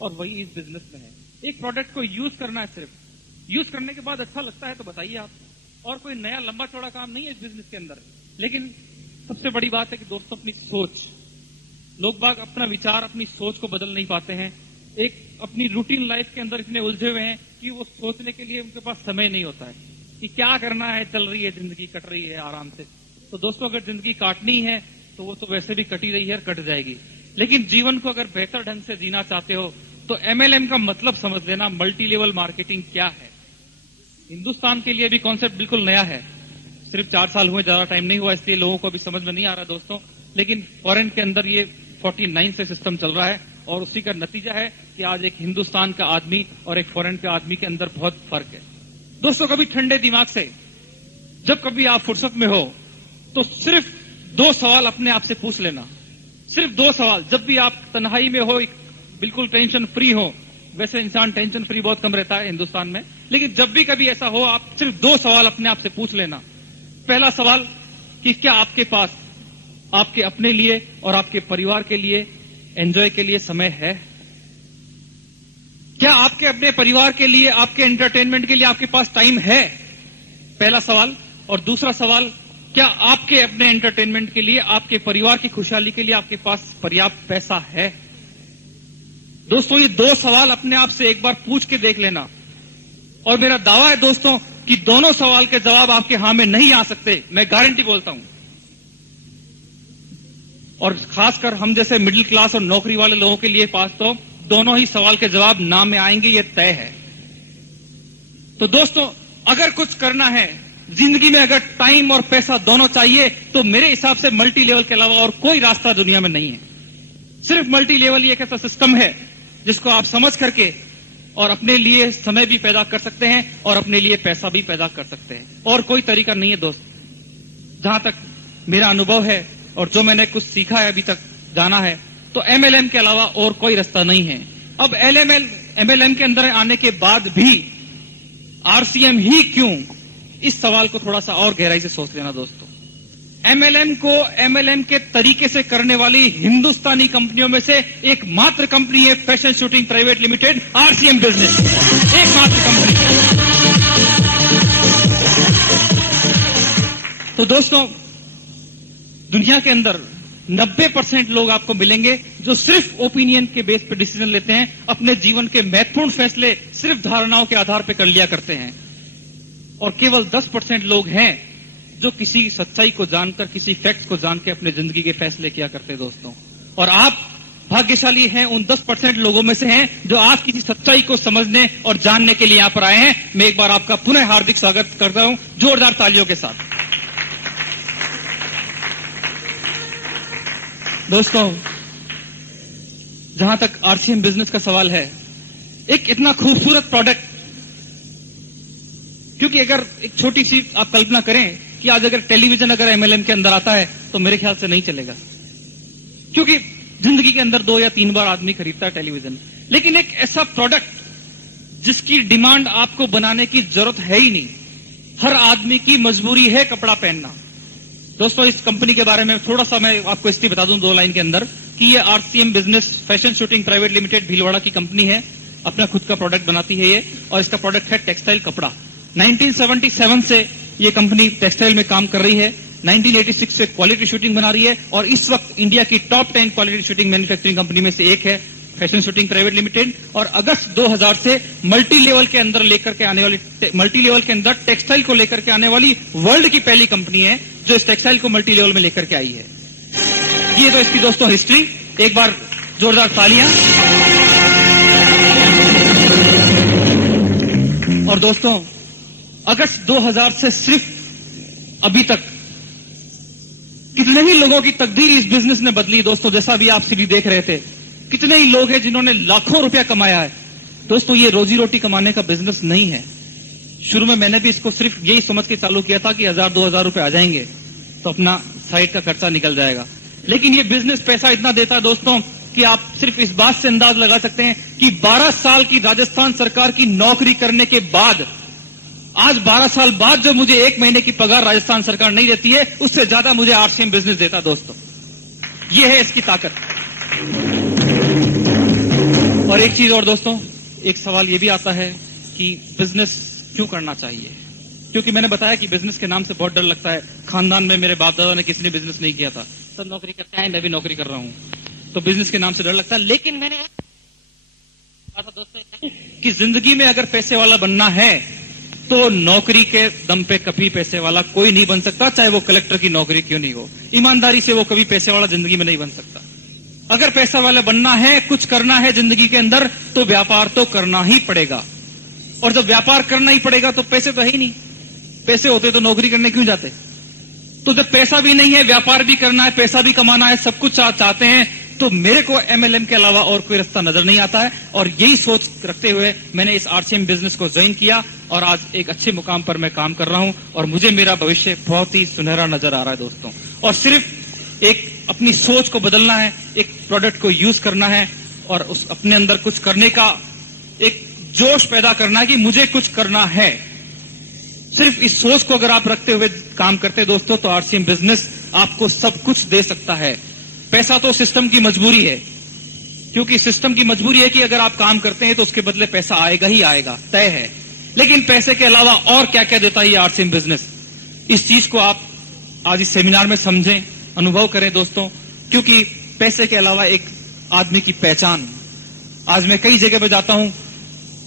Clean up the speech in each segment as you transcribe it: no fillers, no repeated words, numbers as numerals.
और वही इस बिजनेस में है। एक प्रोडक्ट को यूज करना है, सिर्फ यूज करने के बाद अच्छा लगता है तो बताइए आप, और कोई नया लंबा चौड़ा काम नहीं है इस बिजनेस के अंदर। लेकिन सबसे बड़ी बात है कि दोस्तों अपनी सोच, लोग बाग अपना विचार, अपनी सोच को बदल नहीं पाते हैं। एक अपनी रूटीन लाइफ के अंदर इतने उलझे हुए हैं कि वो सोचने के लिए उनके पास समय नहीं होता है कि क्या करना है, चल रही है जिंदगी, कट रही है आराम से। तो दोस्तों अगर जिंदगी काटनी है तो वो तो वैसे भी कटी रही है और कट जाएगी। लेकिन जीवन को अगर बेहतर ढंग से जीना चाहते हो तो MLM का मतलब समझ लेना, मल्टी लेवल मार्केटिंग क्या है। हिंदुस्तान के लिए भी कॉन्सेप्ट बिल्कुल नया है, सिर्फ 4 साल हुए, ज्यादा टाइम नहीं हुआ, इसलिए लोगों को अभी समझ में नहीं आ रहा दोस्तों। लेकिन फॉरेन के अंदर ये 49 से सिस्टम चल रहा है और उसी का नतीजा है कि आज एक हिंदुस्तान का आदमी और एक फॉरेन के आदमी के अंदर बहुत फर्क है। दोस्तों कभी ठंडे दिमाग से जब कभी आप फुर्सत में हो तो सिर्फ 2 सवाल अपने आप से पूछ लेना, सिर्फ 2 सवाल। जब भी आप तन्हाई में हो, बिल्कुल टेंशन फ्री हो, वैसे इंसान टेंशन फ्री बहुत कम रहता है हिंदुस्तान में, लेकिन जब भी कभी ऐसा हो आप सिर्फ 2 सवाल अपने आप से पूछ लेना। पहला सवाल कि क्या आपके पास आपके अपने लिए और आपके परिवार के लिए एंजॉय के लिए समय है? क्या आपके अपने परिवार के लिए, आपके एंटरटेनमेंट के लिए आपके पास टाइम है? पहला सवाल। और दूसरा सवाल, क्या आपके अपने एंटरटेनमेंट के लिए, आपके परिवार की खुशहाली के लिए आपके पास पर्याप्त पैसा है? दोस्तों ये 2 सवाल अपने आप से एक बार पूछ के देख लेना, और मेरा दावा है दोस्तों कि दोनों सवाल के जवाब आपके हां में नहीं आ सकते, मैं गारंटी बोलता हूं। और खासकर हम जैसे मिडिल क्लास और नौकरी वाले लोगों के लिए पास तो दोनों ही सवाल के जवाब ना में आएंगे, ये तय है। तो दोस्तों अगर कुछ करना है जिंदगी में, अगर टाइम और पैसा दोनों चाहिए, तो मेरे हिसाब से मल्टी लेवल के अलावा और कोई रास्ता दुनिया में नहीं है। सिर्फ मल्टी लेवल ही एक ऐसा सिस्टम है जिसको आप समझ करके और अपने लिए समय भी पैदा कर सकते हैं और अपने लिए पैसा भी पैदा कर सकते हैं, और कोई तरीका नहीं है दोस्त। जहां तक मेरा अनुभव है और जो मैंने कुछ सीखा है अभी तक, जाना है, तो MLM के अलावा और कोई रास्ता नहीं है। अब MLM के अंदर आने के बाद भी RCM ही क्यों, इस सवाल को थोड़ा सा और गहराई से सोच लेना दोस्तों। MLM को MLM के तरीके से करने वाली हिंदुस्तानी कंपनियों में से एकमात्र कंपनी है fashion shooting private limited, RCM business, एकमात्र कंपनी। तो दोस्तों दुनिया के अंदर 90% लोग आपको मिलेंगे जो सिर्फ ओपिनियन के बेस पर डिसीजन लेते हैं, अपने जीवन के महत्वपूर्ण फैसले सिर्फ धारणाओं के आधार पर कर लिया करते हैं, और केवल 10% लोग हैं जो किसी सच्चाई को जानकर, किसी फैक्ट्स को जान के अपने जिंदगी के फैसले किया करते हैं दोस्तों। और आप भाग्यशाली हैं, उन 10% लोगों में से हैं जो आज किसी सच्चाई को समझने और जानने के लिए यहां पर आए हैं। मैं एक बार आपका पुनः हार्दिक स्वागत करता हूं जोरदार तालियों के साथ। दोस्तों जहां तक RCM बिजनेस का सवाल है, एक इतना खूबसूरत प्रोडक्ट, क्योंकि अगर एक छोटी सी आप कल्पना करें कि आज अगर टेलीविजन अगर MLM के अंदर आता है तो मेरे ख्याल से नहीं चलेगा, क्योंकि जिंदगी के अंदर 2 या 3 बार आदमी खरीदता है टेलीविजन। लेकिन एक ऐसा प्रोडक्ट जिसकी डिमांड आपको बनाने की जरूरत है ही नहीं, हर आदमी की मजबूरी है कपड़ा पहनना। दोस्तों इस कंपनी के बारे में थोड़ा सा मैं आपको इसलिए बता दूं 2 लाइन के अंदर कि ये RCM business fashion shooting private limited Bhilwara की कंपनी है, अपना खुद का प्रोडक्ट बनाती है ये, और इसका प्रोडक्ट है टेक्सटाइल कपड़ा। 1977 से ये कंपनी टेक्सटाइल में काम कर रही है, 1986 से क्वालिटी शूटिंग बना रही है, और इस वक्त इंडिया की top 10 quality shooting manufacturing company में से एक है फैशन शूटिंग प्राइवेट लिमिटेड। और अगस्त 2000 से मल्टी लेवल के अंदर लेकर के आने वाली, मल्टी लेवल के अंदर टेक्सटाइल को लेकर के आने वाली वर्ल्ड की पहली कंपनी है जो इस टेक्सटाइल को मल्टी लेवल में लेकर के आई है। ये तो इसकी दोस्तों हिस्ट्री, एक बार जोरदार तालियां। और दोस्तों अगस्त 2000 से सिर्फ अभी तक कितने ही लोगों की तकदीर इस बिजनेस ने बदली दोस्तों। जैसा भी आप सीढ़ी देख रहे थे, कितने ही लोग हैं जिन्होंने लाखों रुपया कमाया है। दोस्तों ये रोजी रोटी कमाने का बिजनेस नहीं है। शुरू में मैंने भी इसको सिर्फ यही समझ के चालू किया था कि 1000-2000 रुपए आ जाएंगे तो अपना साइड का खर्चा निकल जाएगा, लेकिन ये बिजनेस पैसा इतना देता है दोस्तों कि आप सिर्फ इस बात से अंदाज लगा सकते हैं कि 12 साल की राजस्थान सरकार की नौकरी करने के बाद, आज 12 साल बाद जो मुझे 1 महीने की पगार राजस्थान सरकार नहीं देती है, उससे ज्यादा मुझे RCM बिजनेस देता दोस्तों। ये है इसकी ताकत। और और एक चीज और दोस्तों, एक सवाल ये भी आता है कि बिजनेस क्यों करना चाहिए, क्योंकि मैंने बताया कि बिजनेस के नाम से बहुत डर लगता है। खानदान में मेरे बाप दादा ने किसी ने बिजनेस नहीं किया था, सब नौकरी करते हैं, मैं भी नौकरी कर रहा हूं, तो बिजनेस के नाम से डर लगता है। लेकिन मैंने कहा था दोस्तों कि जिंदगी में अगर पैसे वाला बनना है तो नौकरी के दम पे कभी पैसे वाला कोई नहीं बन सकता, चाहे वो कलेक्टर की नौकरी क्यों नहीं हो। ईमानदारी से वो कभी पैसे वाला जिंदगी में नहीं बन सकता। अगर पैसा वाला बनना है, कुछ करना है जिंदगी के अंदर, तो व्यापार तो करना ही पड़ेगा। और जब व्यापार करना ही पड़ेगा तो पैसे तो है ही नहीं, पैसे होते तो नौकरी करने क्यों जाते। तो जब पैसा भी नहीं है, व्यापार भी करना है, पैसा भी कमाना है, सब कुछ चाहते हैं, तो मेरे को एमएलएम के अलावा और कोई रास्ता नजर नहीं आता है। और यही सोच रखते हुए मैंने इस आरसीएम बिजनेस को ज्वाइन किया और आज एक अच्छे मुकाम पर मैं काम कर रहा हूं और मुझे मेरा भविष्य बहुत ही सुनहरा नजर आ रहा है दोस्तों। और सिर्फ एक अपनी सोच को बदलना है, एक प्रोडक्ट को यूज करना है और उस अपने अंदर कुछ करने का एक जोश पैदा करना है कि मुझे कुछ करना है। सिर्फ इस सोच को अगर आप रखते हुए काम करते दोस्तों, तो आरसीएम बिजनेस आपको सब कुछ दे सकता है। पैसा तो सिस्टम की मजबूरी है, क्योंकि सिस्टम की मजबूरी है कि अगर आप काम करते हैं तो उसके बदले पैसा आएगा ही आएगा, तय है। लेकिन पैसे के अलावा और क्या क्या देता है ये आरसीएम बिजनेस, इस चीज को आप आज इस सेमिनार में समझें, अनुभव करें दोस्तों। क्योंकि पैसे के अलावा एक आदमी की पहचान, आज मैं कई जगह पे जाता हूं,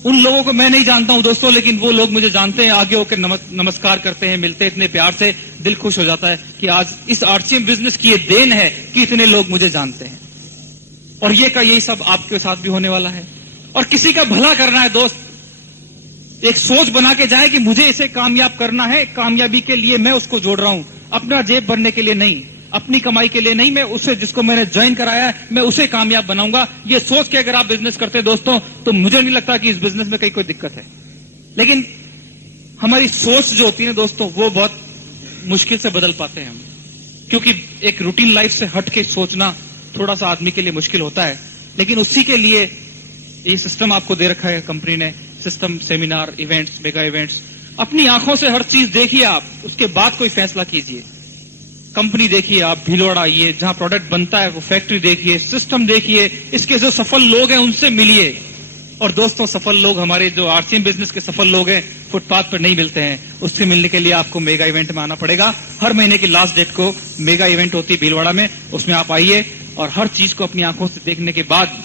उन लोगों को मैं नहीं जानता हूं दोस्तों, लेकिन वो लोग मुझे जानते हैं, आगे होकर नमस्कार करते हैं, मिलते हैं इतने प्यार से, दिल खुश हो जाता है कि आज इस आरसीएम बिजनेस की ये देन है कि इतने लोग मुझे जानते हैं। और ये का यही सब आपके साथ भी होने वाला है। और किसी का भला करना है दोस्त, एक सोच बना के जाए कि मुझे इसे कामयाब करना है, कामयाबी के लिए मैं उसको जोड़ रहा हूं, अपना जेब भरने के लिए नहीं, अपनी कमाई के लिए नहीं, मैं उसे जिसको मैंने ज्वाइन कराया है मैं उसे कामयाब बनाऊंगा। ये सोच के अगर आप बिजनेस करते हैं दोस्तों, तो मुझे नहीं लगता कि इस बिजनेस में कहीं कोई दिक्कत है। लेकिन हमारी सोच जो होती है दोस्तों, वो बहुत मुश्किल से बदल पाते हैं हम, क्योंकि एक रूटीन लाइफ से हट के सोचना थोड़ा सा आदमी के लिए मुश्किल होता है। लेकिन उसी के लिए ये सिस्टम आपको दे रखा है कंपनी ने, system, seminar, events, mega events. अपनी आंखों से हर चीज देखिए आप, उसके बाद कोई फैसला कीजिए। कंपनी देखिए आप, भीलवाड़ा आइए, जहां प्रोडक्ट बनता है वो फैक्ट्री देखिए, सिस्टम देखिए, इसके जो सफल लोग हैं उनसे मिलिए। और दोस्तों, सफल लोग हमारे जो आरसीएम बिजनेस के सफल लोग हैं फुटपाथ पर नहीं मिलते हैं, उससे मिलने के लिए आपको मेगा इवेंट में आना पड़ेगा। हर महीने की लास्ट डेट को मेगा इवेंट होती है भीलवाड़ा में, उसमें आप आइए और हर चीज को अपनी आंखों से देखने के बाद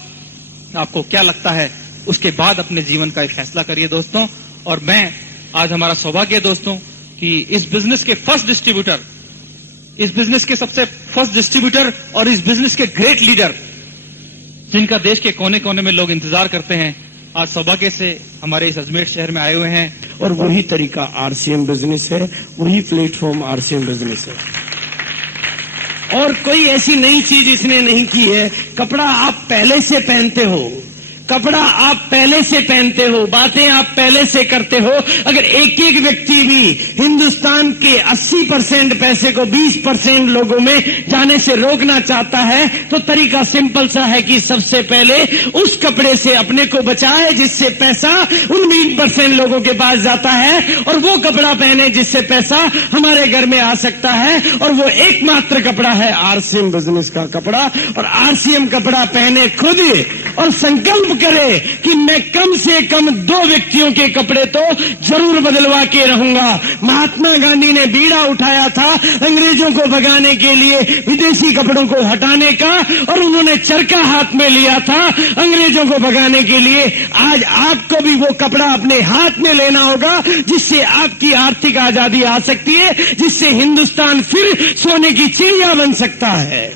आपको क्या लगता है, उसके बाद अपने जीवन का एक फैसला करिए दोस्तों। और मैं आज हमारा सौभाग्य है दोस्तों कि इस बिजनेस के फर्स्ट डिस्ट्रीब्यूटर, इस बिजनेस के सबसे फर्स्ट डिस्ट्रीब्यूटर और इस बिजनेस के ग्रेट लीडर, जिनका देश के कोने कोने में लोग इंतजार करते हैं, आज सौभाग्य से हमारे इस अजमेर शहर में आए हुए हैं। और वही तरीका आरसीएम बिजनेस है, वही प्लेटफॉर्म आरसीएम बिजनेस है। और कोई ऐसी नई चीज इसने नहीं की है। कपड़ा आप पहले से पहनते हो, कपड़ा आप पहले से पहनते हो, बातें आप पहले से करते हो। अगर एक एक व्यक्ति भी हिंदुस्तान के 80% पैसे को 20% लोगों में जाने से रोकना चाहता है, तो तरीका सिंपल सा है कि सबसे पहले उस कपड़े से अपने को बचाए जिससे पैसा उन 20% लोगों के पास जाता है, और वो कपड़ा पहने जिससे पैसा हमारे घर में आ सकता है। और वो एकमात्र कपड़ा है आरसीएम बिजनेस का कपड़ा। और आरसीएम कपड़ा पहने खुद और संकल्प करे कि मैं कम से कम 2 व्यक्तियों के कपड़े तो जरूर बदलवा के रहूंगा। महात्मा गांधी ने बीड़ा उठाया था अंग्रेजों को भगाने के लिए, विदेशी कपड़ों को हटाने का, और उन्होंने चरखा हाथ में लिया था अंग्रेजों को भगाने के लिए। आज आपको भी वो कपड़ा अपने हाथ में लेना होगा जिससे आपकी आर्थिक आजादी आ सकती है, जिससे हिंदुस्तान फिर सोने की चिड़िया बन सकता है।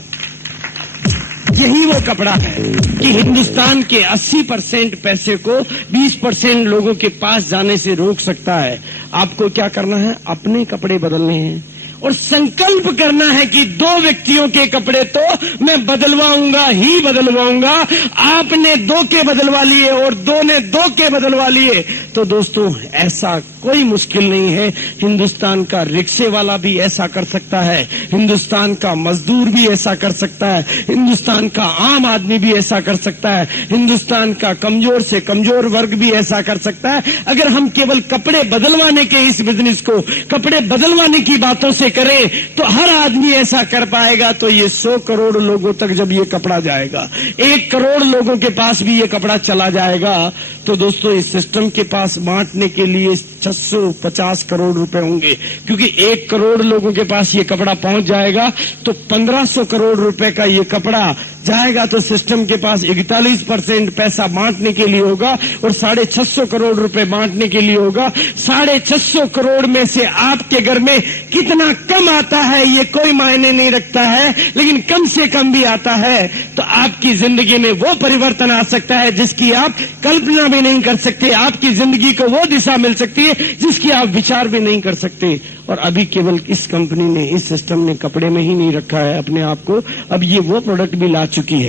यही वो कपड़ा है कि हिंदुस्तान के 80% पैसे को 20% लोगों के पास जाने से रोक सकता है। आपको क्या करना है? अपने कपड़े बदलने हैं और संकल्प करना है कि 2 व्यक्तियों के कपड़े तो मैं बदलवाऊंगा ही बदलवाऊंगा। आपने 2 के बदलवा लिए और 2 ने 2 के बदलवा लिए, तो दोस्तों ऐसा कोई मुश्किल नहीं है। हिंदुस्तान का रिक्शे वाला भी ऐसा कर सकता है, हिंदुस्तान का मजदूर भी ऐसा कर सकता है, हिंदुस्तान का आम आदमी भी ऐसा कर सकता है, हिंदुस्तान का कमजोर से कमजोर वर्ग भी ऐसा कर सकता है। अगर हम केवल कपड़े बदलवाने के इस बिजनेस को कपड़े बदलवाने की बातों से करें तो हर आदमी ऐसा कर पाएगा, तो ये 100 करोड़ लोगों तक जब ये कपड़ा जाएगा, 1 करोड़ लोगों के पास भी ये कपड़ा चला जाएगा, तो दोस्तों इस सिस्टम के पास बांटने के लिए 650 करोड़ रुपए होंगे, क्योंकि 1 करोड़ लोगों के पास ये कपड़ा पहुंच जाएगा तो 1500 करोड़ रुपए का ये कपड़ा जाएगा, तो सिस्टम के पास 41% पैसा बांटने के लिए होगा और 650 करोड़ रुपए बांटने के लिए होगा। 650 करोड़ में से आपके घर में कितना कम आता है ये कोई मायने नहीं रखता है, लेकिन कम से कम भी आता है तो आपकी जिंदगी में वो परिवर्तन आ सकता है जिसकी आप कल्पना भी नहीं कर सकते। आपकी जिंदगी को वो दिशा मिल सकती है जिसकी आप विचार भी नहीं कर सकते। और अभी केवल इस कंपनी ने, इस सिस्टम ने कपड़े में ही नहीं रखा है अपने आप को, अब ये वो प्रोडक्ट भी ला चुकी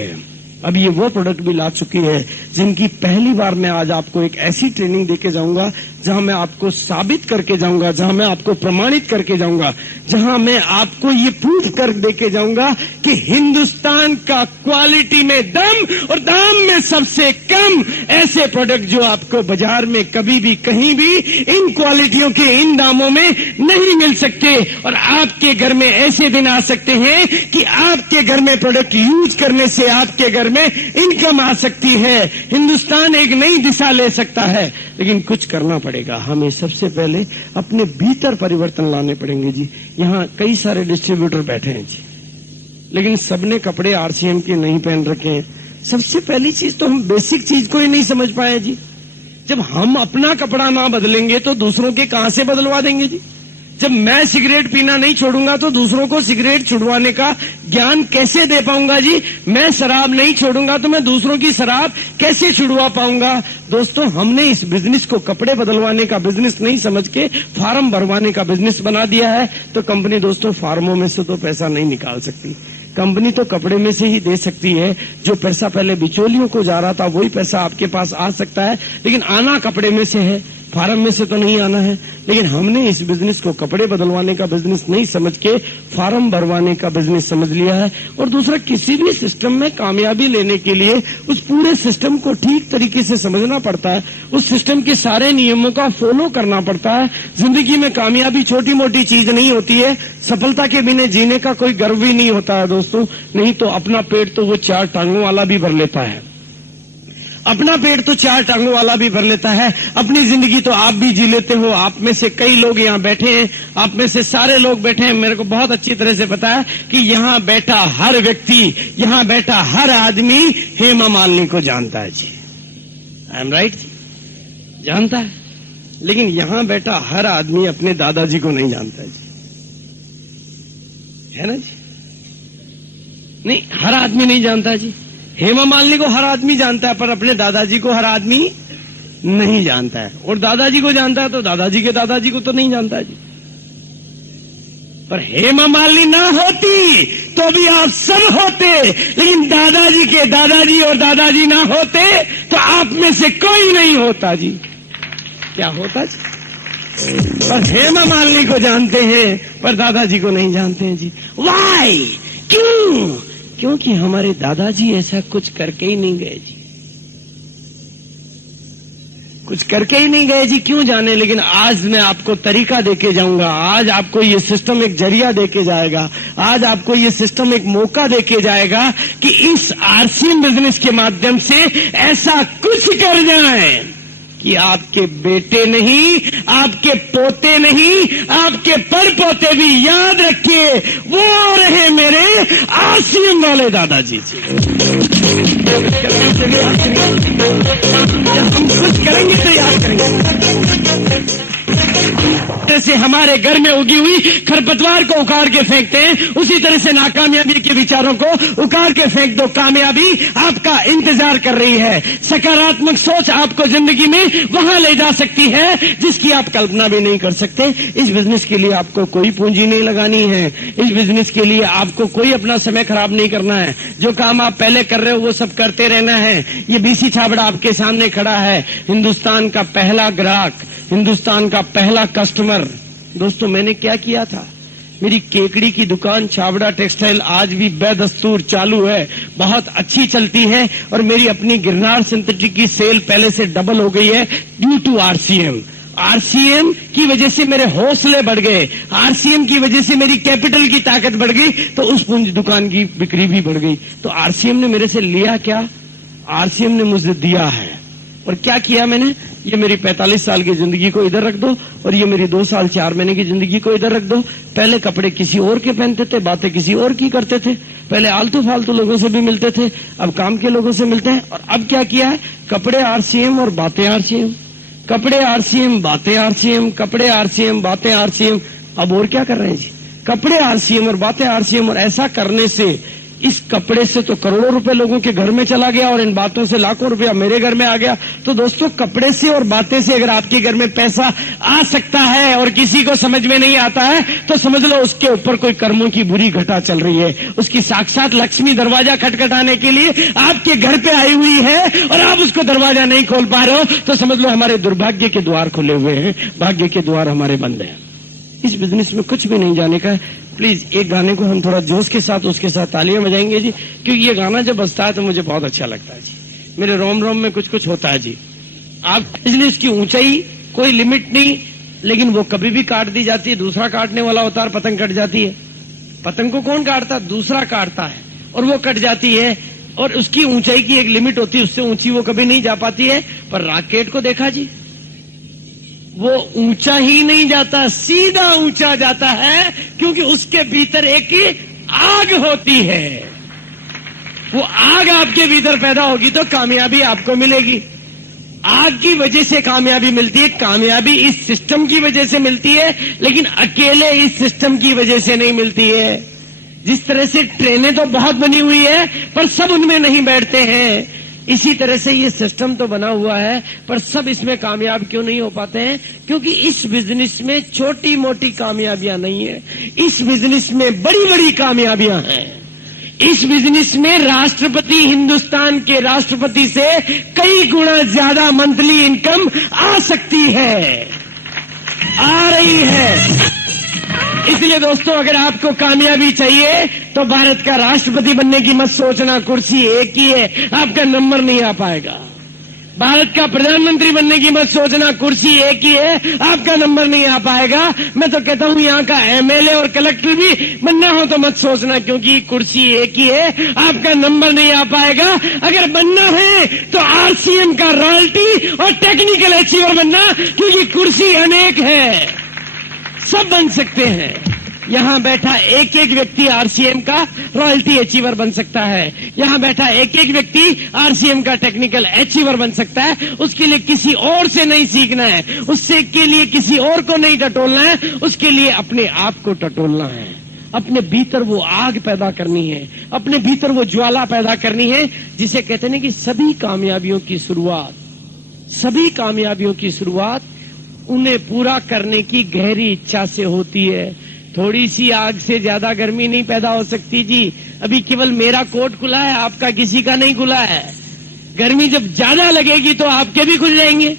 है, जिनकी पहली बार मैं आज आपको एक ऐसी ट्रेनिंग देके जाऊंगा जहां मैं आपको साबित करके जाऊंगा, जहां मैं आपको प्रमाणित करके जाऊंगा, जहां मैं आपको ये प्रूफ कर देके जाऊंगा कि हिंदुस्तान का क्वालिटी में दम और दाम में सबसे कम ऐसे प्रोडक्ट जो आपको बाजार में कभी भी कहीं भी इन क्वालिटियों के इन दामों में नहीं मिल सकते। और आपके घर में ऐसे दिन आ सकते हैं कि आपके घर में प्रोडक्ट यूज करने से आपके घर में इनकम आ सकती है। हिंदुस्तान एक नई दिशा ले सकता है, लेकिन कुछ करना पड़ेगा। हमें सबसे पहले अपने भीतर परिवर्तन लाने पड़ेंगे जी। यहाँ कई सारे डिस्ट्रीब्यूटर बैठे हैं जी, लेकिन सबने कपड़े आरसीएम के नहीं पहन रखे हैं। सबसे पहली चीज तो हम बेसिक चीज को ही नहीं समझ पाए जी। जब हम अपना कपड़ा ना बदलेंगे तो दूसरों के कहां से बदलवा देंगे जी। जब मैं सिगरेट पीना नहीं छोड़ूंगा तो दूसरों को सिगरेट छुड़वाने का ज्ञान कैसे दे पाऊंगा जी। मैं शराब नहीं छोड़ूंगा तो मैं दूसरों की शराब कैसे छुड़वा पाऊंगा। दोस्तों, हमने इस बिजनेस को कपड़े बदलवाने का बिजनेस नहीं समझ के फार्म भरवाने का बिजनेस बना दिया है। तो कंपनी दोस्तों फार्मों में से तो पैसा नहीं निकाल सकती, कंपनी तो कपड़े में से ही दे सकती है। जो पैसा पहले बिचौलियों को जा रहा था वही पैसा आपके पास आ सकता है, लेकिन आना कपड़े में से है, फार्म में से तो नहीं आना है। लेकिन हमने इस बिजनेस को कपड़े बदलवाने का बिजनेस नहीं समझ के फार्म भरवाने का बिजनेस समझ लिया है। और दूसरा, किसी भी सिस्टम में कामयाबी लेने के लिए उस पूरे सिस्टम को ठीक तरीके से समझना पड़ता है, उस सिस्टम के सारे नियमों का फॉलो करना पड़ता है। जिंदगी में कामयाबी छोटी मोटी चीज नहीं होती है। सफलता के बिना जीने का कोई गर्व भी नहीं होता है दोस्तों। नहीं तो अपना पेट तो वो 4 टांगों वाला भी भर लेता है, अपना पेट तो 4 टांगों वाला भी भर लेता है। अपनी जिंदगी तो आप भी जी लेते हो। आप में से कई लोग यहाँ बैठे हैं, आप में से सारे लोग बैठे हैं। मेरे को बहुत अच्छी तरह से पता है कि यहाँ बैठा हर व्यक्ति, यहाँ बैठा हर आदमी हेमा मालिनी को जानता है जी। आई एम राइट जी, जानता है। लेकिन यहाँ बैठा हर आदमी अपने दादाजी को नहीं जानता है जी, है ना जी। नहीं, हर आदमी नहीं जानता जी। हेमा मालिनी को हर आदमी जानता है, पर अपने दादाजी को हर आदमी नहीं जानता है। और दादाजी को जानता है तो दादाजी के दादाजी को तो नहीं जानता है जी। पर हेमा मालिनी ना होती तो भी आप सब होते, लेकिन दादाजी के दादाजी और दादाजी ना होते तो आप में से कोई नहीं होता जी। क्या होता जी? पर हेमा मालिनी को जानते हैं पर दादाजी को नहीं जानते हैं जी। वाई? क्यों? क्योंकि हमारे दादाजी ऐसा कुछ करके ही नहीं गए जी, कुछ करके ही नहीं गए जी। क्यों जाने, लेकिन आज मैं आपको तरीका देके जाऊंगा। आज आपको ये सिस्टम एक जरिया देके जाएगा, आज आपको ये सिस्टम एक मौका देके जाएगा कि इस आरसीएम बिजनेस के माध्यम से ऐसा कुछ कर जाए कि आपके बेटे नहीं, आपके पोते नहीं, आपके परपोते भी याद रखिए वो रहे मेरे आरसीएम वाले दादाजी जी। हम कुछ करेंगे तो याद करेंगे। जैसे हमारे घर में उगी हुई खरपतवार को उखाड़ के फेंकते हैं, उसी तरह से नाकामयाबी के विचारों को उखाड़ के फेंक दो। कामयाबी आपका इंतजार कर रही है। सकारात्मक सोच आपको जिंदगी में वहां ले जा सकती है जिसकी आप कल्पना भी नहीं कर सकते। इस बिजनेस के लिए आपको कोई पूंजी नहीं लगानी है, इस बिजनेस के लिए आपको कोई अपना समय खराब नहीं करना है। जो काम आप पहले कर रहे हो वो सब करते रहना है। ये बीसी छाबड़ा आपके सामने खड़ा है, हिंदुस्तान का पहला ग्राहक, हिंदुस्तान का पहला कस्टमर। दोस्तों, मैंने क्या किया था? मेरी केकड़ी की दुकान छाबड़ा टेक्सटाइल आज भी बेदस्तूर चालू है, बहुत अच्छी चलती है। और मेरी अपनी गिरनार सिंथेटिक की सेल पहले से डबल हो गई है ड्यू टू आरसीएम। आरसीएम की वजह से मेरे हौसले बढ़ गए, आरसीएम की वजह से मेरी कैपिटल की ताकत बढ़ गई, तो उस दुकान की बिक्री भी बढ़ गई। तो आरसीएम ने मेरे से लिया क्या? आरसीएम ने मुझे दिया है। और क्या किया मैंने? ये मेरी 45 साल की जिंदगी को इधर रख दो और ये मेरी 2 साल 4 महीने की जिंदगी को इधर रख दो। पहले कपड़े किसी और के पहनते थे, बातें किसी और की करते थे, पहले आलतू फालतू लोगों से भी मिलते थे, अब काम के लोगों से मिलते हैं। और अब क्या किया है? कपड़े आरसीएम और बातें आरसीएम, कपड़े आरसीएम बातें आरसीएम, कपड़े आरसीएम बातें आरसीएम। अब और क्या कर रहे हैं जी? कपड़े आरसीएम और बातें आरसीएम। और ऐसा करने से इस कपड़े से तो करोड़ों रुपए लोगों के घर में चला गया और इन बातों से लाखों रुपया मेरे घर में आ गया। तो दोस्तों, कपड़े से और बातें से अगर आपके घर में पैसा आ सकता है और किसी को समझ में नहीं आता है, तो समझ लो उसके ऊपर कोई कर्मों की बुरी घटा चल रही है। उसकी साक्षात लक्ष्मी दरवाजा खटखटाने के लिए आपके घर पे आई हुई है और आप उसको दरवाजा नहीं खोल पा रहे हो, तो समझ लो हमारे दुर्भाग्य के द्वार खुले हुए हैं, भाग्य के द्वार हमारे बंद हैं। इस बिजनेस में कुछ भी नहीं जाने का है। प्लीज एक गाने को हम थोड़ा जोश के साथ उसके साथ तालियां बजाएंगे जी, क्योंकि ये गाना जब बजता है तो मुझे बहुत अच्छा लगता है जी। मेरे रोम रोम में कुछ कुछ होता है जी। आप बिजनेस की ऊंचाई कोई लिमिट नहीं, लेकिन वो कभी भी काट दी जाती है। दूसरा काटने वाला होता है, पतंग कट जाती है। पतंग को कौन काटता है? दूसरा काटता है और वो कट जाती है। और उसकी ऊंचाई की एक लिमिट होती है, उससे ऊंची वो कभी नहीं जा पाती है। पर रॉकेट को देखा जी, वो ऊंचा ही नहीं जाता, सीधा ऊंचा जाता है, क्योंकि उसके भीतर एक ही आग होती है। वो आग आपके भीतर पैदा होगी तो कामयाबी आपको मिलेगी। आग की वजह से कामयाबी मिलती है, कामयाबी इस सिस्टम की वजह से मिलती है, लेकिन अकेले इस सिस्टम की वजह से नहीं मिलती है। जिस तरह से ट्रेनें तो बहुत बनी हुई है, पर सब उनमें नहीं बैठते हैं, इसी तरह से ये सिस्टम तो बना हुआ है, पर सब इसमें कामयाब क्यों नहीं हो पाते हैं? क्योंकि इस बिजनेस में छोटी मोटी कामयाबियां नहीं है, इस बिजनेस में बड़ी बड़ी कामयाबियां हैं। इस बिजनेस में राष्ट्रपति, हिंदुस्तान के राष्ट्रपति से कई गुना ज्यादा मंथली इनकम आ सकती है, आ रही है। इसलिए दोस्तों, अगर आपको कामयाबी चाहिए तो भारत का राष्ट्रपति बनने की मत सोचना, कुर्सी एक ही है, आपका नंबर नहीं आ पाएगा। भारत का प्रधानमंत्री बनने की मत सोचना, कुर्सी एक ही है, आपका नंबर नहीं आ पाएगा। मैं तो कहता हूं यहाँ का एमएलए और कलेक्टर भी बनना हो तो मत सोचना, क्योंकि कुर्सी एक ही है, आपका नंबर नहीं आ पाएगा। अगर बनना है तो आरसीएम का रॉयल्टी और टेक्निकल अचीवर बनना, क्योंकि कुर्सी अनेक है, सब बन सकते हैं। यहां बैठा एक एक व्यक्ति आरसीएम का रॉयल्टी अचीवर बन सकता है, यहां बैठा एक एक व्यक्ति आरसीएम का टेक्निकल अचीवर बन सकता है। उसके लिए किसी और से नहीं सीखना है, उससे के लिए किसी और को नहीं टटोलना है, उसके लिए अपने आप को टटोलना है। अपने भीतर वो आग पैदा करनी है, अपने भीतर वो ज्वाला पैदा करनी है, जिसे कहते हैं कि सभी कामयाबियों की शुरुआत उन्हें पूरा करने की गहरी इच्छा से होती है। थोड़ी सी आग से ज्यादा गर्मी नहीं पैदा हो सकती जी। अभी केवल मेरा कोट खुला है, आपका किसी का नहीं खुला है। गर्मी जब ज्यादा लगेगी तो आपके भी खुल जाएंगे,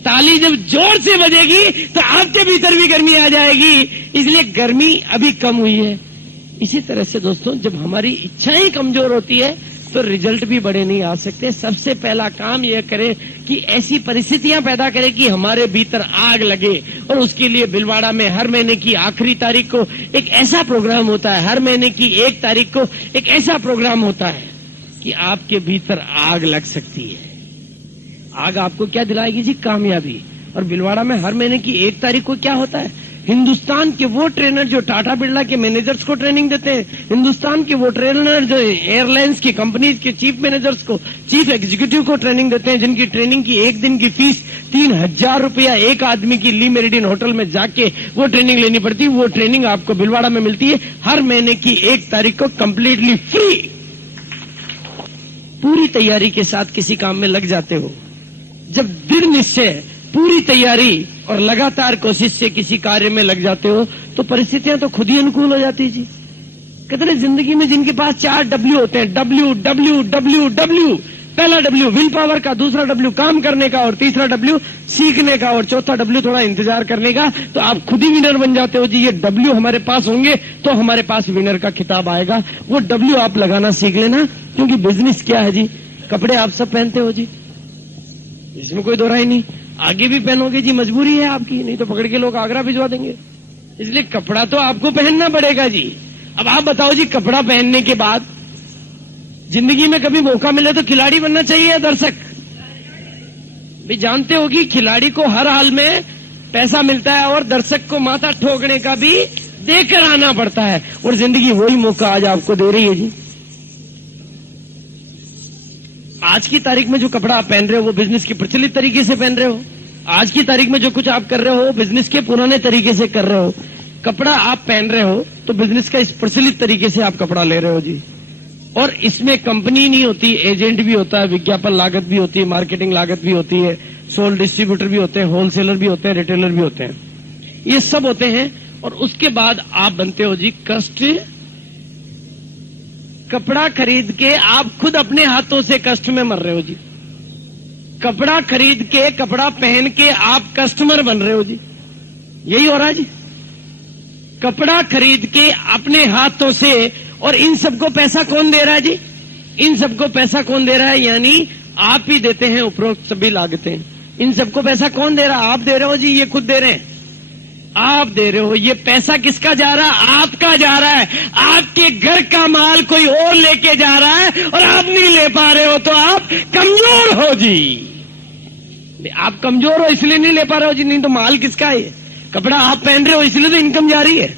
ताली जब जोर से बजेगी तो आपके भीतर भी गर्मी आ जाएगी। इसलिए गर्मी अभी कम हुई है। इसी तरह से दोस्तों, जब हमारी इच्छाएं कमजोर होती है तो रिजल्ट भी बड़े नहीं आ सकते। सबसे पहला काम यह करें कि ऐसी परिस्थितियां पैदा करें कि हमारे भीतर आग लगे। और उसके लिए भिलवाड़ा में हर महीने की आखिरी तारीख को एक ऐसा प्रोग्राम होता है, हर महीने की 1 तारीख को एक ऐसा प्रोग्राम होता है कि आपके भीतर आग लग सकती है। आग आपको क्या दिलाएगी जी? कामयाबी। और भिलवाड़ा में हर महीने की 1 तारीख को क्या होता है? हिंदुस्तान के वो ट्रेनर जो टाटा बिरला के मैनेजर्स को ट्रेनिंग देते हैं, हिंदुस्तान के वो ट्रेनर जो एयरलाइंस की कंपनीज के चीफ मैनेजर्स को, चीफ एग्जीक्यूटिव को ट्रेनिंग देते हैं, जिनकी ट्रेनिंग की 1 दिन की फीस 3000 रुपया एक आदमी की ली मेरिडियन होटल में जाके वो ट्रेनिंग लेनी पड़ती है। वो ट्रेनिंग आपको भिलवाड़ा में मिलती है हर महीने की 1 तारीख को, कंप्लीटली फ्री। पूरी तैयारी के साथ किसी काम में लग जाते हो, जब दृढ़ निश्चय, पूरी तैयारी और लगातार कोशिश से किसी कार्य में लग जाते हो तो परिस्थितियां तो खुद ही अनुकूल हो जाती जी। कितने जिंदगी में जिनके पास 4 W होते हैं, W। पहला W विल पावर का, दूसरा W काम करने का, और तीसरा W सीखने का, और चौथा W थोड़ा इंतजार करने का। तो आप खुद ही विनर बन जाते हो जी। ये W हमारे पास होंगे तो हमारे पास विनर का खिताब आएगा। वो W आप लगाना सीख लेना, क्योंकि बिजनेस क्या है जी? कपड़े आप सब पहनते हो जी, इसमें कोई दोहराई नहीं। आगे भी पहनोगे जी, मजबूरी है आपकी, नहीं तो पकड़ के लोग आगरा भिजवा देंगे। इसलिए कपड़ा तो आपको पहनना पड़ेगा जी। अब आप बताओ जी, कपड़ा पहनने के बाद जिंदगी में कभी मौका मिले तो खिलाड़ी बनना चाहिए या दर्शक? भी जानते हो कि खिलाड़ी को हर हाल में पैसा मिलता है और दर्शक को माथा ठोकने का भी देकर आना पड़ता है, और जिंदगी वही मौका आज आपको दे रही है जी। आज की तारीख में जो कपड़ा आप पहन रहे हो वो बिजनेस के प्रचलित तरीके से पहन रहे हो। आज की तारीख में जो कुछ आप कर रहे हो बिजनेस के पुराने तरीके से कर रहे हो। कपड़ा आप पहन रहे हो तो बिजनेस का इस प्रचलित तरीके से आप कपड़ा ले रहे हो जी। और इसमें कंपनी नहीं होती, एजेंट भी होता है, विज्ञापन लागत भी होती है, मार्केटिंग लागत भी होती है, सोल डिस्ट्रीब्यूटर भी होते हैं, होलसेलर भी होते हैं, रिटेलर भी होते हैं, ये सब होते हैं। और उसके बाद आप बनते हो जी कष्ट। कपड़ा खरीद के आप खुद अपने हाथों से कष्ट में मर रहे हो जी। कपड़ा खरीद के, कपड़ा पहन के आप कस्टमर बन रहे हो जी। यही हो रहा है जी। कपड़ा खरीद के अपने हाथों से, और इन सबको पैसा कौन दे रहा है जी? इन सबको पैसा कौन दे रहा है? यानी आप ही देते हैं उपरोक्त सभी लागतें। इन सबको पैसा कौन दे रहा है? आप दे रहे हो जी, ये खुद दे रहे हैं, आप दे रहे हो। ये पैसा किसका जा रहा है? आपका जा रहा है। आपके घर का माल कोई और लेके जा रहा है और आप नहीं ले पा रहे हो, तो आप कमजोर हो जी। आप कमजोर हो इसलिए नहीं ले पा रहे हो जी, नहीं तो माल किसका है? कपड़ा आप पहन रहे हो इसलिए तो इनकम जा रही है।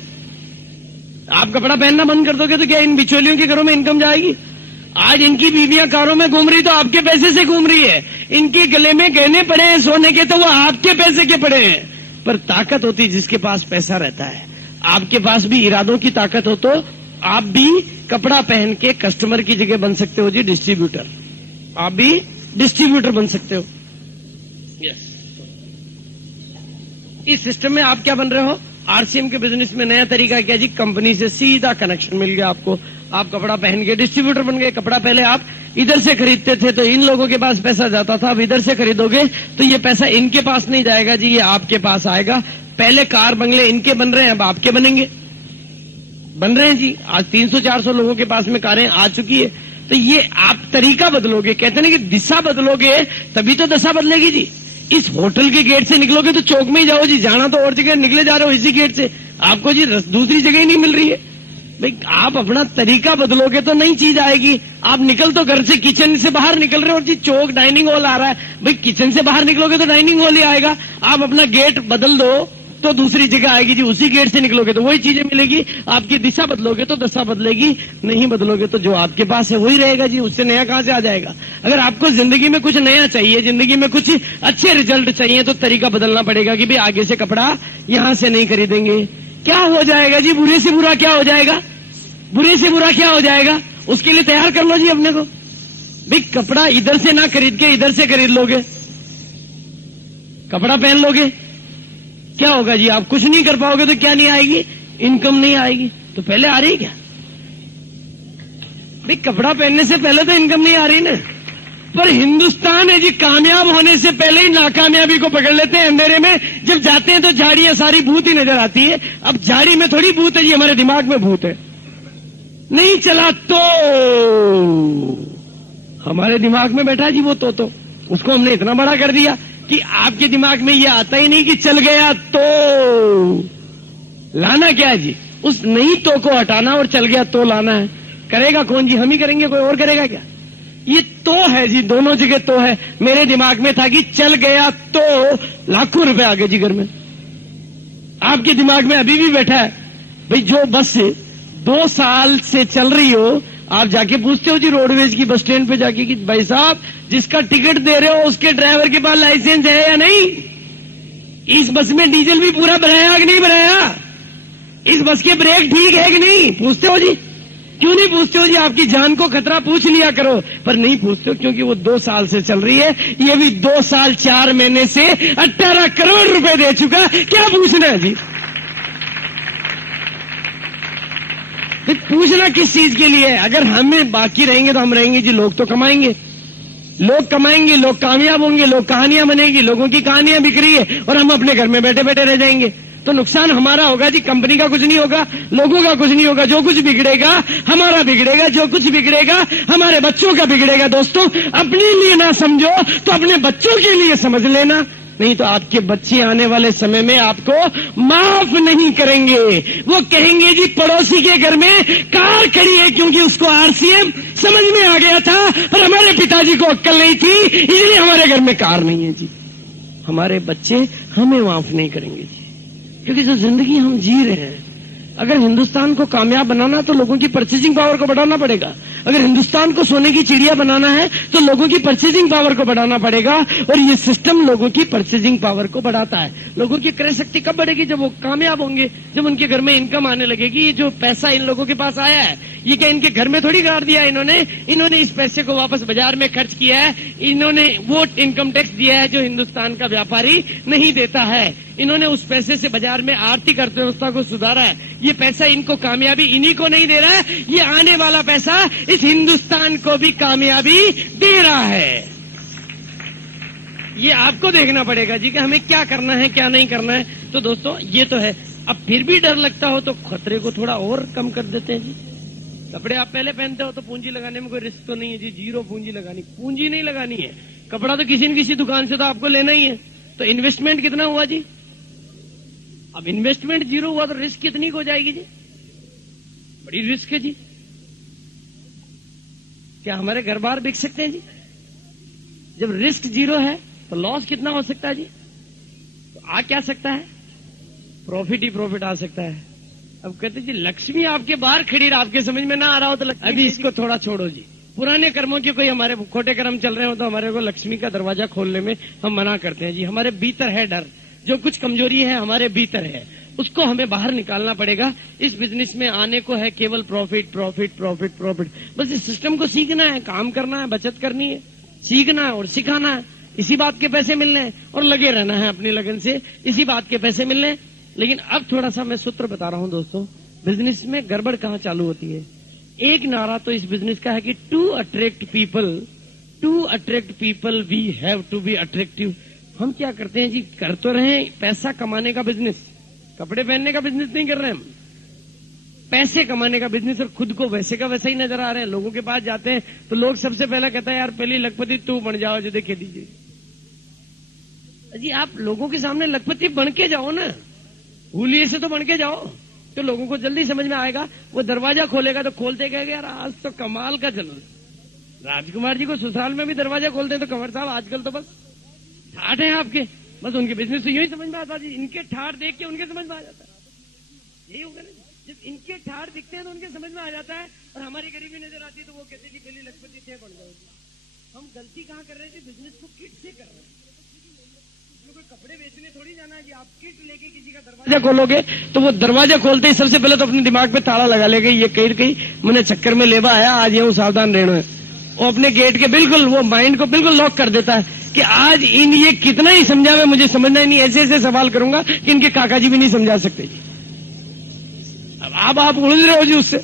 आप कपड़ा पहनना बंद कर दोगे तो क्या इन बिचौलियों के घरों में इनकम जाएगी? आज इनकी बीवियां कारों में घूम रही तो आपके पैसे से घूम रही है। इनके गले में गहने पड़े हैं सोने के तो वो आपके पैसे के पड़े हैं। पर ताकत होती जिसके पास पैसा रहता है। आपके पास भी इरादों की ताकत हो तो आप भी कपड़ा पहन के कस्टमर की जगह बन सकते हो जी डिस्ट्रीब्यूटर। आप भी डिस्ट्रीब्यूटर बन सकते हो। यस, इस सिस्टम में आप क्या बन रहे हो? आरसीएम के बिजनेस में नया तरीका क्या जी? कंपनी से सीधा कनेक्शन मिल गया आपको। आप कपड़ा पहन के डिस्ट्रीब्यूटर बन गए। कपड़ा पहले आप इधर से खरीदते थे तो इन लोगों के पास पैसा जाता था, अब इधर से खरीदोगे तो ये पैसा इनके पास नहीं जाएगा जी, ये आपके पास आएगा। पहले कार बंगले इनके बन रहे हैं, अब आपके बनेंगे, बन रहे हैं जी। आज 300-400 लोगों के पास में कारें आ चुकी है। तो ये आप तरीका बदलोगे, कहते हैं कि दिशा बदलोगे तभी तो दशा बदलेगी जी। इस होटल के गेट से निकलोगे तो चौक में ही जाओ जी, जाना तो और जगह, निकले जा रहे हो इसी गेट से, आपको जी दूसरी जगह ही नहीं मिल रही है। भाई आप अपना तरीका बदलोगे तो नई चीज आएगी। आप निकल तो घर से, किचन से बाहर निकल रहे हो जी, चौक डाइनिंग हॉल आ रहा है, भाई किचन से बाहर निकलोगे तो डाइनिंग हॉल ही आएगा। आप अपना गेट बदल दो तो दूसरी जगह आएगी जी, उसी गेट से निकलोगे तो वही चीजें मिलेगी। आपकी दिशा बदलोगे तो दशा बदलेगी, नहीं बदलोगे तो जो आपके पास है वही रहेगा जी, उससे नया कहां से आ जाएगा। अगर आपको जिंदगी में कुछ नया चाहिए, जिंदगी में कुछ अच्छे रिजल्ट चाहिए तो तरीका बदलना पड़ेगा कि भाई आगे से कपड़ा यहां से नहीं खरीदेंगे। क्या हो जाएगा जी? बुरे से बुरा क्या हो जाएगा? बुरे से बुरा क्या हो जाएगा? उसके लिए तैयार कर लो जी अपने को। भाई कपड़ा इधर से ना खरीद के इधर से खरीद लोगे, कपड़ा पहन लोगे, क्या होगा जी? आप कुछ नहीं कर पाओगे तो क्या नहीं आएगी? इनकम नहीं आएगी। तो पहले आ रही क्या? भाई कपड़ा पहनने से पहले तो इनकम नहीं आ रही ना। पर हिंदुस्तान है जी, कामयाब होने से पहले ही नाकामयाबी को पकड़ लेते हैं। अंधेरे में जब जाते हैं तो झाड़ियां सारी भूत ही नजर आती है। अब झाड़ी में थोड़ी भूत है जी, हमारे दिमाग में भूत है। नहीं चला तो हमारे दिमाग में बैठा जी वो तो उसको हमने इतना बड़ा कर दिया कि आपके दिमाग में ये आता ही नहीं कि चल गया तो लाना क्या है जी? उस नहीं तो को हटाना और चल गया तो लाना है। करेगा कौन जी? हम ही करेंगे, कोई और करेगा क्या? ये तो है जी, दोनों जगह तो है। मेरे दिमाग में था कि चल गया तो लाखों रुपए आ गए जी घर में। आपके दिमाग में अभी भी बैठा है भाई जो बस 2 साल से चल रही हो, आप जाके पूछते हो जी रोडवेज की बस स्टैंड पे जाके कि भाई साहब जिसका टिकट दे रहे हो उसके ड्राइवर के पास लाइसेंस है या नहीं? इस बस में डीजल भी पूरा भराया कि नहीं भराया? इस बस के ब्रेक ठीक है कि नहीं? पूछते हो जी? क्यों नहीं पूछते हो जी? आपकी जान को खतरा, पूछ लिया करो। पर नहीं पूछते हो क्योंकि वो 2 साल से चल रही है। ये भी 2 साल 4 महीने से 18 करोड़ रुपए दे चुका, क्या पूछना है जी? पूछना किस चीज के लिए? अगर हमें बाकी रहेंगे तो हम रहेंगे जी, लोग तो कमाएंगे, लोग कमाएंगे, लोग कामयाब होंगे, लोग कहानियां बनेगी, लोगों की कहानियां बिक रही है और हम अपने घर में बैठे बैठे रह जाएंगे। तो नुकसान हमारा होगा जी, कंपनी का कुछ नहीं होगा, लोगों का कुछ नहीं होगा। जो कुछ बिगड़ेगा हमारा बिगड़ेगा, जो कुछ बिगड़ेगा हमारे बच्चों का बिगड़ेगा। दोस्तों अपने लिए ना समझो तो अपने बच्चों के लिए समझ लेना। नहीं तो आपके बच्चे आने वाले समय में आपको माफ नहीं करेंगे। वो कहेंगे जी पड़ोसी के घर में कार खड़ी है क्योंकि उसको आरसीएम समझ में आ गया था, पर हमारे पिताजी को अक्ल नहीं थी, इसलिए हमारे घर में कार नहीं है जी। हमारे बच्चे हमें माफ नहीं करेंगे जी, क्योंकि जो जिंदगी हम जी रहे हैं, अगर हिंदुस्तान को कामयाब बनाना तो लोगों की परचेजिंग पावर को बढ़ाना पड़ेगा। अगर हिंदुस्तान को सोने की चिड़िया बनाना है तो लोगों की परचेजिंग पावर को बढ़ाना पड़ेगा, और ये सिस्टम लोगों की परचेजिंग पावर को बढ़ाता है। लोगों की क्रय शक्ति कब बढ़ेगी? जब वो कामयाब होंगे, जब उनके घर में इनकम आने लगेगी। ये जो पैसा इन लोगों के पास आया है, ये क्या इनके घर में थोड़ी गाड़ दिया है इन्होंने इस पैसे को वापस बाजार में खर्च किया है। इन्होंने वो इनकम टैक्स दिया है जो हिंदुस्तान का व्यापारी नहीं देता है। इन्होंने उस पैसे से बाजार में आर्थिक अर्थव्यवस्था को सुधारा है। ये पैसा इनको कामयाबी इन्हीं को नहीं दे रहा है, ये आने वाला पैसा इस हिंदुस्तान को भी कामयाबी दे रहा है। ये आपको देखना पड़ेगा जी कि हमें क्या करना है क्या नहीं करना है। तो दोस्तों ये तो है। अब फिर भी डर लगता हो तो खतरे को थोड़ा और कम कर देते हैं जी। कपड़े आप पहले पहनते हो तो पूंजी लगाने में कोई रिस्क तो नहीं है जी, जीरो पूंजी लगानी, पूंजी नहीं लगानी है। कपड़ा तो किसी न किसी दुकान से तो आपको लेना ही है, तो इन्वेस्टमेंट कितना हुआ जी? अब इन्वेस्टमेंट जीरो हुआ तो रिस्क कितनी हो जाएगी जी? बड़ी रिस्क है जी। क्या हमारे घर बार बिक सकते हैं जी? जब रिस्क जीरो है तो लॉस कितना हो सकता है जी? तो आ क्या सकता है? प्रॉफिट ही प्रॉफिट आ सकता है। अब कहते जी लक्ष्मी आपके बाहर खड़ी रहा, आपके समझ में ना आ रहा हो तो अभी इसको थोड़ा छोड़ो जी। पुराने कर्मों के कोई हमारे खोटे कर्म चल रहे हो तो हमारे को लक्ष्मी का दरवाजा खोलने में हम मना करते हैं जी। हमारे भीतर है डर, जो कुछ कमजोरी है हमारे भीतर है, उसको हमें बाहर निकालना पड़ेगा। इस बिजनेस में आने को है केवल प्रॉफिट प्रॉफिट प्रॉफिट प्रॉफिट। बस इस सिस्टम को सीखना है, काम करना है, बचत करनी है, सीखना है और सिखाना है। इसी बात के पैसे मिलने हैं और लगे रहना है अपनी लगन से, इसी बात के पैसे मिलने हैं। लेकिन अब थोड़ा सा मैं सूत्र बता रहा हूं दोस्तों, बिजनेस में गड़बड़ कहां चालू होती है। एक नारा तो इस बिजनेस का है कि to attract people we have to be attractive. हम क्या करते हैं जी, कर तो रहे हैं पैसा कमाने का बिजनेस, कपड़े पहनने का बिजनेस नहीं कर रहे हैं हम, पैसे कमाने का बिजनेस, और खुद को वैसे का वैसा ही नजर आ रहे हैं। लोगों के पास जाते हैं तो लोग सबसे पहले कहता है यार पहले लखपति तू बन जाओ जो देखे दीजिए जी। आप लोगों के सामने लखपति बन के जाओ ना, हुलिये से तो बन के जाओ, तो लोगों को जल्दी समझ में आएगा। वो दरवाजा खोलेगा तो खोलते कहेगा यार आज तो कमाल का चल रहा। राजकुमार जी को ससुराल में भी दरवाजा खोलते हैं तो कंवर साहब आजकल तो बस ठाठ है आपके, बस उनके बिजनेस तो यूं ही समझ में आता जी। इनके ठाठ देख के उनके समझ में आ जाता है। यही होगा ना, जब इनके ठाठ दिखते हैं तो उनके समझ में आ जाता है, और हमारी गरीबी नजर आती है तो वो कहते हैं जी पहले लखपति थे बन जाओ। हम गलती कहाँ कर रहे हैं जी, बिजनेस को किट से कर रहे हैं। कोई कपड़े बेचने थोड़ी जाना है जी। आप किट लेके किसी का दरवाजा खोलोगे तो वो दरवाजा खोलते ही सबसे पहले तो अपने दिमाग पे ताला लगा लेगा, ये कहीं मैंने चक्कर में लेवा आया, आज ये सावधान रहना है। वो अपने गेट के बिल्कुल वो माइंड को बिल्कुल लॉक कर देता है कि आज इन ये कितना ही समझावे मुझे समझना ही नहीं, ऐसे ऐसे सवाल करूंगा कि इनके काका जी भी नहीं समझा सकते जी। अब आप उलझ रहे हो जी उससे,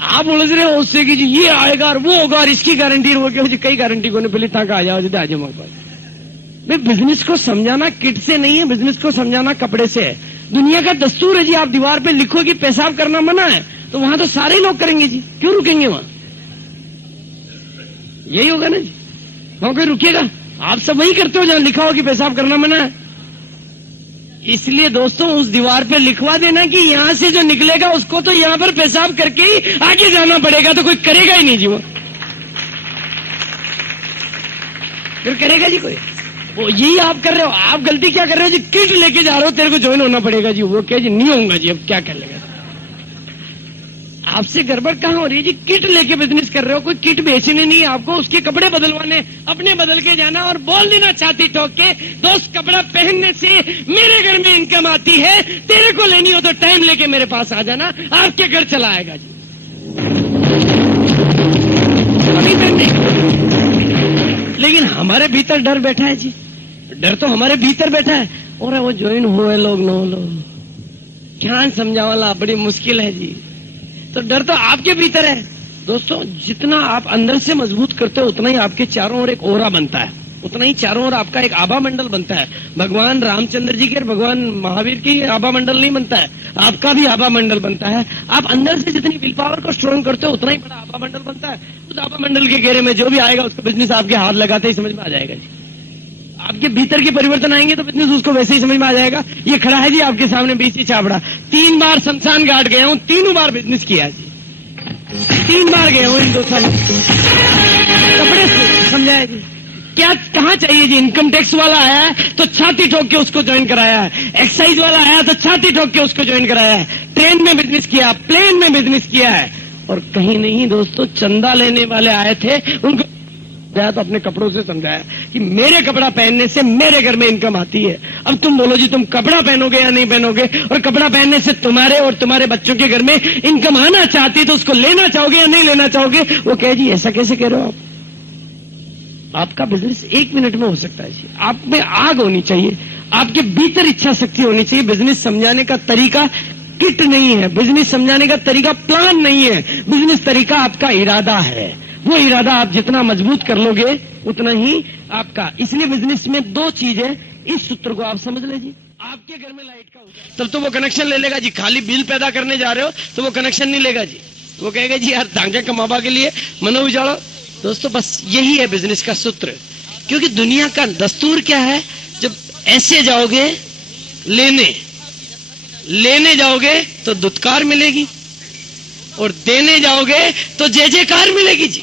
आप उलझ रहे हो उससे कि जी ये आएगा और वो होगा और इसकी गारंटी वो क्या जी, कई गारंटी को नहीं पहले तक आ जाओ जी आज हमारे पास। भाई बिजनेस को समझाना किट से नहीं है, बिजनेस को समझाना कपड़े से है। दुनिया का दस्तूर है जी, आप दीवार पे लिखो कि पेशाब करना मना है तो वहां तो सारे लोग करेंगे जी, क्यों रुकेंगे वहां? यही होगा ना जी, वहां कोई रुकेगा? आप सब वही करते हो जहां लिखा हो कि पेशाब करना मना है। इसलिए दोस्तों उस दीवार पे लिखवा देना कि यहां से जो निकलेगा उसको तो यहां पर पेशाब करके ही आगे जाना पड़ेगा, तो कोई करेगा ही नहीं जी, वो फिर करेगा जी कोई? वो यही आप कर रहे हो। आप गलती क्या कर रहे हो जी, किट लेके जा रहे हो, तेरे को ज्वाइन होना पड़ेगा जी। वो क्या जी, नहीं होऊंगा जी, अब क्या कर लेगा। आपसे गड़बड़ कहां हो रही है जी, किट लेके बिजनेस कर रहे हो। कोई किट बेचने नहीं है आपको, उसके कपड़े बदलवाने, अपने बदल के जाना और बोल देना छाती ठोक के, दोस्त कपड़ा पहनने से मेरे घर में इनकम आती है, तेरे को लेनी हो तो टाइम लेके मेरे पास आ जाना, आपके घर चला आएगा जी। अभी लेकिन हमारे भीतर डर बैठा है जी, डर तो हमारे भीतर बैठा है। और वो ज्वाइन हुए लोग न हो लोग, क्या समझावाला बड़ी मुश्किल है जी। तो डर तो आपके भीतर है दोस्तों। जितना आप अंदर से मजबूत करते हो उतना ही आपके चारों ओर एक ओरा बनता है, उतना ही चारों ओर आपका एक आभा मंडल बनता है। भगवान रामचंद्र जी के और भगवान महावीर की आभा मंडल नहीं बनता है, आपका भी आभा मंडल बनता है। आप अंदर से जितनी विल पावर को स्ट्रॉन्ग करते हो उतना ही बड़ा आभा मंडल बनता है। उस आभा मंडल के घेरे में जो भी आएगा उसको बिजनेस आपके हाथ लगाते ही समझ में आ जाएगा जी। आपके भीतर के परिवर्तन आएंगे तो बिजनेस उसको वैसे ही समझ में आ जाएगा। ये खड़ा है जी आपके सामने बीसी छाबड़ा, 3 बार शमशान घाट गया हूं, 3 बार बिजनेस किया जी, 3 बार गया हूं इन 2 सालों। कपड़े समझाया जी, क्या कहाँ चाहिए जी। इनकम टैक्स वाला आया है तो छाती ठोक के उसको ज्वाइन कराया है, एक्साइज वाला आया तो छाती ठोक के उसको ज्वाइन कराया है, ट्रेन में बिजनेस किया, प्लेन में बिजनेस किया है। और कहीं नहीं दोस्तों, चंदा लेने वाले आए थे, उनको तो अपने कपड़ों से समझाया कि मेरे कपड़ा पहनने से मेरे घर में इनकम आती है। अब तुम बोलो जी, तुम कपड़ा पहनोगे या नहीं पहनोगे, और कपड़ा पहनने से तुम्हारे और तुम्हारे बच्चों के घर में इनकम आना चाहती है तो उसको लेना चाहोगे या नहीं लेना चाहोगे। वो कहे जी ऐसा कैसे कह रहे हो आप, आपका बिजनेस 1 मिनट में हो सकता है जी। आप में आग होनी चाहिए, आपके भीतर इच्छा शक्ति होनी चाहिए। बिजनेस समझाने का तरीका किट नहीं है, बिजनेस समझाने का तरीका प्लान नहीं है, बिजनेस तरीका आपका इरादा है। वो इरादा आप जितना मजबूत कर लोगे उतना ही आपका। इसलिए बिजनेस में 2 चीज है, इस सूत्र को आप समझ लीजिए। आपके घर में लाइट का तब तो वो कनेक्शन ले लेगा जी, खाली बिल पैदा करने जा रहे हो तो वो कनेक्शन नहीं लेगा जी। वो कहेगा जी यार तांगे कमाबा के लिए मनो उजाड़ो। दोस्तों बस यही है बिजनेस का सूत्र। क्योंकि दुनिया का दस्तूर क्या है, जब ऐसे जाओगे लेने जाओगे तो दुत्कार मिलेगी, और देने जाओगे तो जय जयकार मिलेगी जी।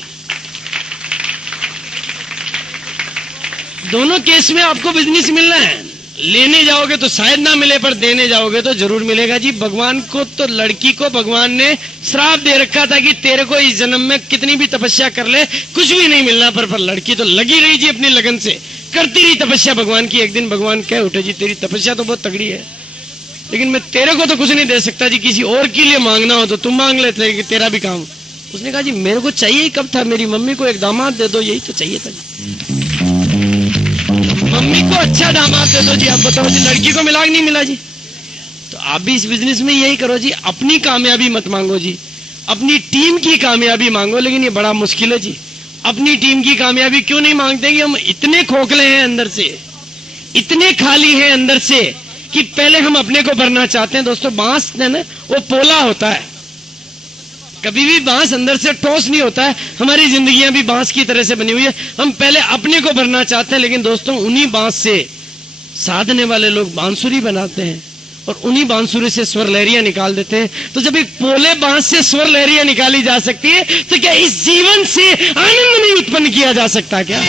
दोनों केस में आपको बिजनेस मिलना है। लेने जाओगे तो शायद ना मिले, पर देने जाओगे तो जरूर मिलेगा जी। भगवान को तो, लड़की को भगवान ने श्राप दे रखा था कि तेरे को इस जन्म में कितनी भी तपस्या कर ले कुछ भी नहीं मिलना, पर लड़की तो लगी रही जी अपनी लगन से, करती रही तपस्या भगवान की। एक दिन भगवान कह उठे जी तेरी तपस्या तो बहुत तगड़ी है, लेकिन मैं तेरे को तो कुछ नहीं दे सकता जी, किसी और के लिए मांगना हो तो तुम मांग लेते कि तेरा भी काम। उसने कहा जी मेरे को चाहिए ही कब था, मेरी मम्मी को एक दामाद दे दो, यही तो चाहिए था जी। मम्मी को अच्छा दामाद दे दो जी, आप बताओ जी लड़की को मिला कि नहीं मिला जी। तो आप भी इस बिजनेस में यही करो जी, अपनी कामयाबी मत मांगो जी, अपनी टीम की कामयाबी मांगो। लेकिन ये बड़ा मुश्किल है जी, अपनी टीम की कामयाबी क्यों नहीं मांगते कि हम इतने खोखले हैं अंदर से, इतने खाली हैं अंदर से कि पहले हम अपने को भरना चाहते हैं। दोस्तों बांस है ना, वो पोला होता है, कभी भी बांस अंदर से ठोस नहीं होता है। हमारी जिंदगियां भी बांस की तरह से बनी हुई है, हम पहले अपने को भरना चाहते हैं। लेकिन दोस्तों उन्हीं बांस से साधने वाले लोग बांसुरी बनाते हैं, और उन्हीं बांसुरी से स्वर लहरियां निकाल देते हैं। तो जब एक पोले बांस से स्वर लहरियां निकाली जा सकती है, तो क्या इस जीवन से आनंद नहीं उत्पन्न किया जा सकता क्या?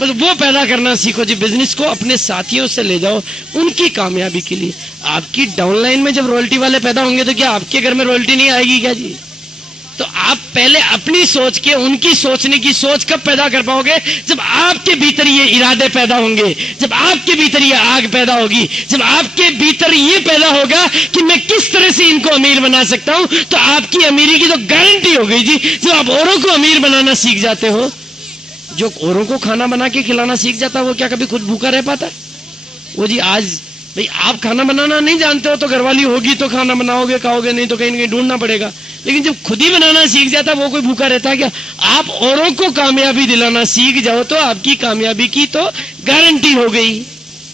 बस वो पैदा करना सीखो जी। बिजनेस को अपने साथियों से ले जाओ उनकी कामयाबी के लिए। आपकी डाउनलाइन में जब रॉयल्टी वाले पैदा होंगे तो क्या आपके घर में रॉयल्टी नहीं आएगी क्या जी? तो आप पहले अपनी सोच के, उनकी सोचने की सोच कब पैदा कर पाओगे? जब आपके भीतर ये इरादे पैदा होंगे, जब आपके भीतर ये आग पैदा होगी, जब आपके भीतर ये पैदा होगा कि मैं किस तरह से इनको अमीर बना सकता हूं, तो आपकी अमीरी की तो गारंटी हो गई जी। जब आप औरों को अमीर बनाना सीख जाते हो, जो औरों को खाना बना के खिलाना सीख जाता है, वो क्या कभी खुद भूखा रह पाता? वो जी आज भाई आप खाना बनाना नहीं जानते हो तो घरवाली होगी तो खाना बनाओगे, खाओगे, नहीं तो कहीं ना कहीं ढूंढना पड़ेगा। लेकिन जब खुद ही बनाना सीख जाता वो कोई भूखा रहता है क्या? आप औरों को कामयाबी दिलाना सीख जाओ तो आपकी कामयाबी की तो गारंटी हो गई।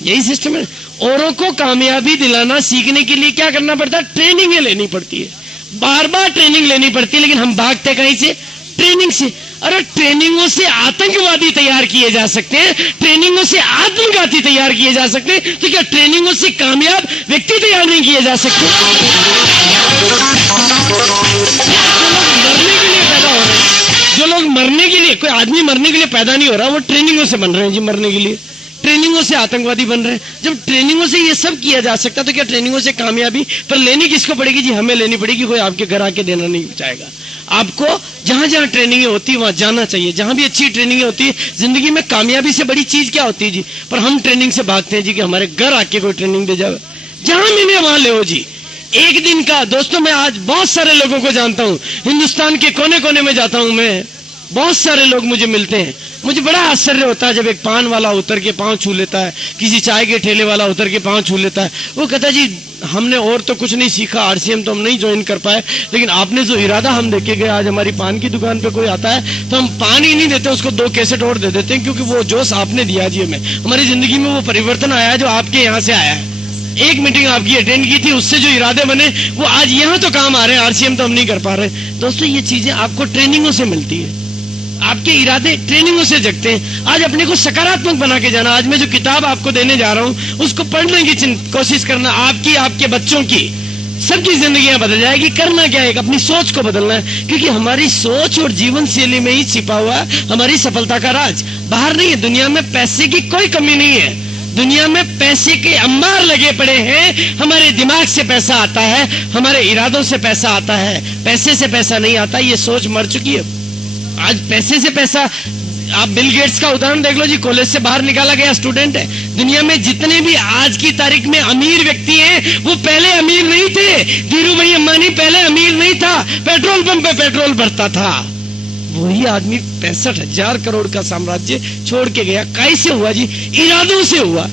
यही सिस्टम है। औरों को कामयाबी दिलाना सीखने के लिए क्या करना पड़ता है? ट्रेनिंग लेनी पड़ती है, बार बार ट्रेनिंग लेनी पड़ती है। लेकिन हम भागते कहीं से? ट्रेनिंग से। अरे ट्रेनिंगों से आतंकवादी तैयार किए जा सकते हैं, ट्रेनिंगों से आत्मघाती तैयार किए जा सकते हैं, तो क्या ट्रेनिंगों से कामयाब व्यक्ति तैयार नहीं किए जा सकते? जो लोग मरने के लिए, कोई आदमी मरने के लिए पैदा नहीं हो रहा, वो ट्रेनिंगों से बन रहे हैं जी, मरने के लिए। ट्रेनिंगों से आतंकवादी बन रहे हैं। जब ट्रेनिंगों से ये सब किया जा सकता तो क्या ट्रेनिंगों से कामयाबी पर लेनी किसको पड़ेगी जी? हमें लेनी पड़ेगी। कोई आपके घर आके देना नहीं चाहेगा। आपको जहां जहां ट्रेनिंग होती है वहां जाना चाहिए, जहां भी अच्छी ट्रेनिंग होती है। जिंदगी में कामयाबी से बड़ी चीज क्या होती है जी? पर हम ट्रेनिंग से भागते हैं जी कि हमारे घर आके कोई ट्रेनिंग दे जाए। जहां मिले वहां ले जी। एक दिन का दोस्तों, मैं आज बहुत सारे लोगों को जानता हूं, हिंदुस्तान के कोने कोने में जाता हूं मैं, बहुत सारे लोग मुझे मिलते हैं। मुझे बड़ा आश्चर्य होता है जब एक पान वाला उतर के पांव छू लेता है, किसी चाय के ठेले वाला उतर के पांव छू लेता है। वो कहता है जी हमने और तो कुछ नहीं सीखा, आरसीएम तो हम नहीं ज्वाइन कर पाए, लेकिन आपने जो इरादा हम देखे गए, आज हमारी पान की दुकान पे कोई आता है तो हम पान ही नहीं देते, उसको 2 कैसेट और दे देते हैं, क्योंकि वो जोश आपने दिया जी हमें। हमारी जिंदगी में वो परिवर्तन आया है जो आपके यहाँ से आया है। एक मीटिंग आपकी अटेंड की थी, उससे जो इरादे बने वो आज यहाँ तो काम आ रहे हैं, आरसीएम तो हम नहीं कर पा रहे। दोस्तों ये चीजें आपको ट्रेनिंगों से मिलती है। आपके इरादे ट्रेनिंगों से जगते हैं। आज अपने को सकारात्मक बना के जाना। आज मैं जो किताब आपको देने जा रहा हूं उसको पढ़ने की कोशिश करना। आपकी, आपके बच्चों की, सबकी जिंदगियां बदल जाएगी। करना क्या है, अपनी सोच को बदलना है, क्योंकि हमारी सोच और जीवन शैली में ही छिपा हुआ हमारी सफलता का राज। बाहर नहीं है। दुनिया में पैसे की कोई कमी नहीं है। दुनिया में पैसे के अंबार लगे पड़े हैं। हमारे दिमाग से पैसा आता है, हमारे इरादों से पैसा आता है, पैसे से पैसा नहीं आता। ये सोच मर चुकी है। आज पैसे से पैसा, आप बिल गेट्स का उदाहरण देख लो जी, कॉलेज से बाहर निकाला गया स्टूडेंट है। दुनिया में जितने भी आज की तारीख में अमीर व्यक्ति हैं वो पहले अमीर नहीं थे। धीरू भाई अंबानी पहले अमीर नहीं था, पेट्रोल पंप पे पेट्रोल भरता था। वही आदमी 65,000 करोड़ का साम्राज्य छोड़ के गया। कैसे हुआ जी? इरादों से हुआ।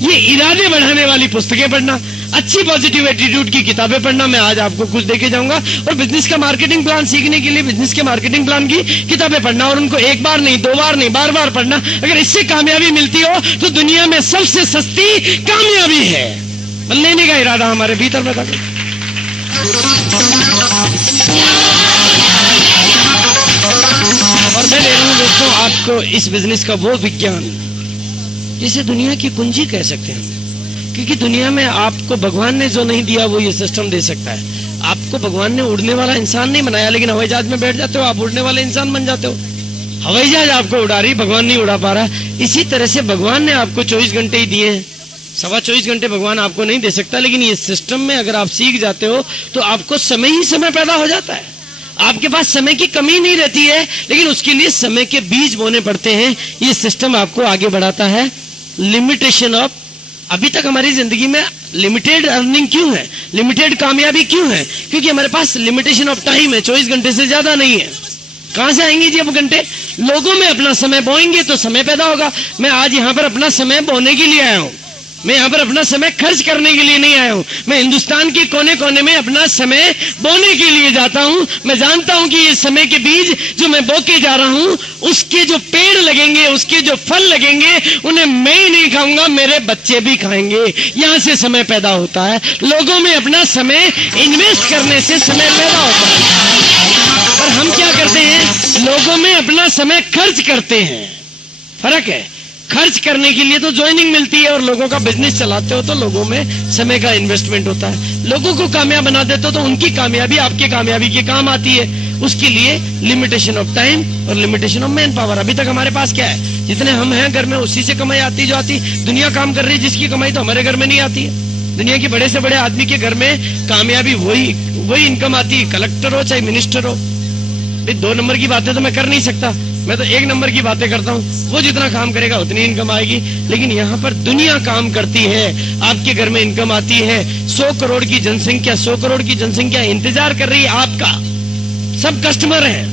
ये इरादे बढ़ाने वाली पुस्तकें पढ़ना, अच्छी पॉजिटिव एटीट्यूड की किताबें पढ़ना, मैं आज आपको कुछ देके जाऊंगा। और बिजनेस का मार्केटिंग प्लान सीखने के लिए बिजनेस के मार्केटिंग प्लान की किताबें पढ़ना, और उनको एक बार नहीं, 2 बार नहीं, बार बार पढ़ना। अगर इससे कामयाबी मिलती हो तो दुनिया में सबसे सस्ती कामयाबी है। लेने का इरादा हमारे भीतर में था। और मैं ले रहा हूं दोस्तों आपको इस बिजनेस का वो विज्ञान जिसे दुनिया की कुंजी कह सकते हैं। क्योंकि दुनिया में आपको भगवान ने जो नहीं दिया वो ये सिस्टम दे सकता है। आपको भगवान ने उड़ने वाला इंसान नहीं बनाया, लेकिन हवाई जहाज में बैठ जाते हो, आप उड़ने वाले इंसान बन जाते हो। हवाई जहाज आपको उड़ा रही, भगवान नहीं उड़ा पा रहा। इसी तरह से भगवान ने आपको 24 घंटे ही दिए हैं। 24.25 घंटे भगवान आपको नहीं दे सकता, लेकिन ये सिस्टम में अगर आप सीख जाते हो तो आपको समय ही समय पैदा हो जाता है। आपके पास समय की कमी नहीं रहती है, लेकिन उसके लिए समय के बीज बोने पड़ते हैं। ये सिस्टम आपको आगे बढ़ाता है। लिमिटेशन ऑफ, अभी तक हमारी जिंदगी में लिमिटेड अर्निंग क्यों है, लिमिटेड कामयाबी क्यों है? क्योंकि हमारे पास लिमिटेशन ऑफ टाइम है, 24 घंटे से ज्यादा नहीं है। कहां से आएंगे जी अब घंटे? लोगों में अपना समय बोएंगे तो समय पैदा होगा। मैं आज यहां पर अपना समय बोने के लिए आया हूं। मैं यहाँ पर अपना समय खर्च करने के लिए नहीं आया हूँ। मैं हिंदुस्तान के कोने कोने में अपना समय बोने के लिए जाता हूँ। मैं जानता हूँ कि ये समय के बीज जो मैं बो के जा रहा हूँ, उसके जो पेड़ लगेंगे, उसके जो फल लगेंगे, उन्हें मैं ही नहीं खाऊंगा, मेरे बच्चे भी खाएंगे। यहाँ से समय पैदा होता है। लोगों में अपना समय इन्वेस्ट करने से समय पैदा होता है। और हम क्या करते हैं? लोगों में अपना समय खर्च करते हैं। फर्क है। खर्च करने के लिए तो ज्वाइनिंग मिलती है, और लोगों का बिजनेस चलाते हो तो लोगों में समय का इन्वेस्टमेंट होता है। लोगों को कामयाब बना देते हो तो उनकी कामयाबी आपके कामयाबी के काम आती है। उसके लिए लिमिटेशन ऑफ टाइम और लिमिटेशन ऑफ मैन पावर। अभी तक हमारे पास क्या है? जितने हम हैं घर में उसी से कमाई आती जो आती। दुनिया काम कर रही है जिसकी कमाई तो हमारे घर में नहीं आती है। दुनिया के बड़े से बड़े आदमी के घर में कामयाबी वही इनकम आती है, कलेक्टर हो चाहे मिनिस्टर हो। 2 नंबर की बातें तो मैं कर नहीं सकता, मैं तो 1 नंबर की बातें करता हूँ। वो जितना काम करेगा उतनी इनकम आएगी। लेकिन यहाँ पर दुनिया काम करती है, आपके घर में इनकम आती है। 100 करोड़ की जनसंख्या इंतजार कर रही है आपका। सब कस्टमर हैं,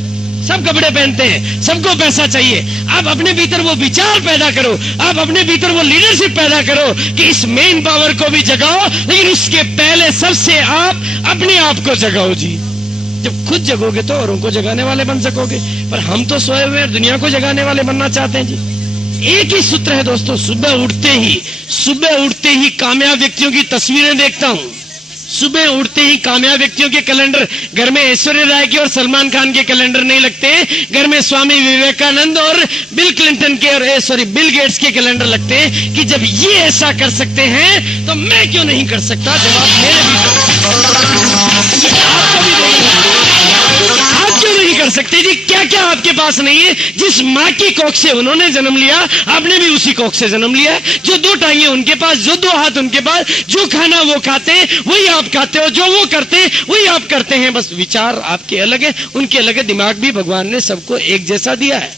सब कपड़े पहनते हैं, सबको पैसा चाहिए। आप अपने भीतर वो विचार पैदा करो, आप अपने भीतर वो लीडरशिप पैदा करो कि इस मेन पावर को भी जगाओ। लेकिन उसके पहले सबसे आप अपने आप को जगाओ जी। जब खुद जगोगे तो औरों को जगाने वाले बन सकोगे। पर हम तो सोए हुए दुनिया को जगाने वाले बनना चाहते हैं जी। एक ही सूत्र है दोस्तों, सुबह उठते ही कामयाब व्यक्तियों की तस्वीरें देखता हूं। सुबह उठते ही कामयाब व्यक्तियों के कैलेंडर, घर में ऐश्वर्या राय के और सलमान खान के कैलेंडर नहीं लगते, घर में स्वामी विवेकानंद और बिल क्लिंटन के और बिल गेट्स के कैलेंडर लगते हैं कि जब ये ऐसा कर सकते हैं तो मैं क्यों नहीं कर सकता। जवाब मेरे भीतर। आपको भी आप क्यों नहीं कर सकते जी? क्या क्या आपके पास नहीं है? जिस माँ की कोख से उन्होंने जन्म लिया, आपने भी उसी कोख से जन्म लिया। जो 2 टांगे उनके पास, जो 2 हाथ उनके पास, जो खाना वो खाते हैं वही आप खाते हो, जो वो करते हैं वही आप करते हैं। बस विचार आपके अलग है, उनके अलग है। दिमाग भी भगवान ने सबको एक जैसा दिया है।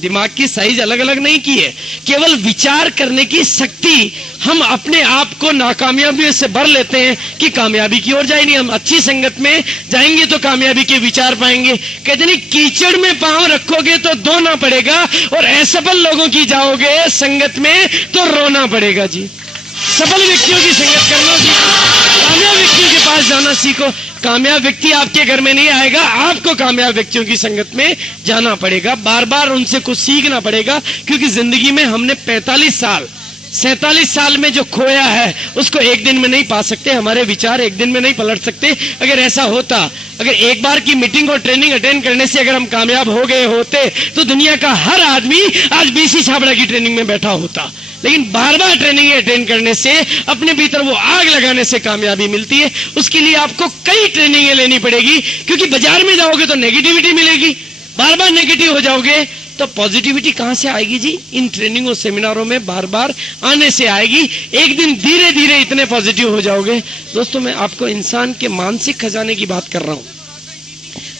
दिमाग की साइज अलग अलग नहीं की है। केवल विचार करने की शक्ति हम अपने आप को नाकामयाबी से भर लेते हैं कि कामयाबी की ओर जाए नहीं। हम अच्छी संगत में जाएंगे तो कामयाबी के विचार पाएंगे। कहते नहीं, कीचड़ में पांव रखोगे तो धोना पड़ेगा, और असफल लोगों की जाओगे संगत में तो रोना पड़ेगा जी। सफल व्यक्तियों की संगत करना सीखो, कामयाब व्यक्तियों के पास जाना सीखो। कामयाब व्यक्ति आपके घर में नहीं आएगा, आपको कामयाब व्यक्तियों की संगत में जाना पड़ेगा। बार बार उनसे कुछ सीखना पड़ेगा, क्योंकि जिंदगी में हमने 45 साल 47 साल में जो खोया है उसको एक दिन में नहीं पा सकते, हमारे विचार एक दिन में नहीं पलट सकते। अगर ऐसा होता, अगर एक बार की मीटिंग और ट्रेनिंग अटेंड करने से अगर हम कामयाब हो गए होते तो दुनिया का हर आदमी आज बीसी छाबड़ा की ट्रेनिंग में बैठा होता। लेकिन बार बार ट्रेनिंग अटेंड करने से अपने भीतर वो आग लगाने से कामयाबी मिलती है। उसके लिए आपको कई ट्रेनिंगें लेनी पड़ेगी, क्योंकि बाजार में जाओगे तो नेगेटिविटी मिलेगी, बार बार नेगेटिव हो जाओगे तो पॉजिटिविटी कहां से आएगी जी? इन ट्रेनिंगों सेमिनारों में बार बार आने से आएगी। एक दिन धीरे धीरे इतने पॉजिटिव हो जाओगे। दोस्तों, मैं आपको इंसान के मानसिक खजाने की बात कर रहा हूं।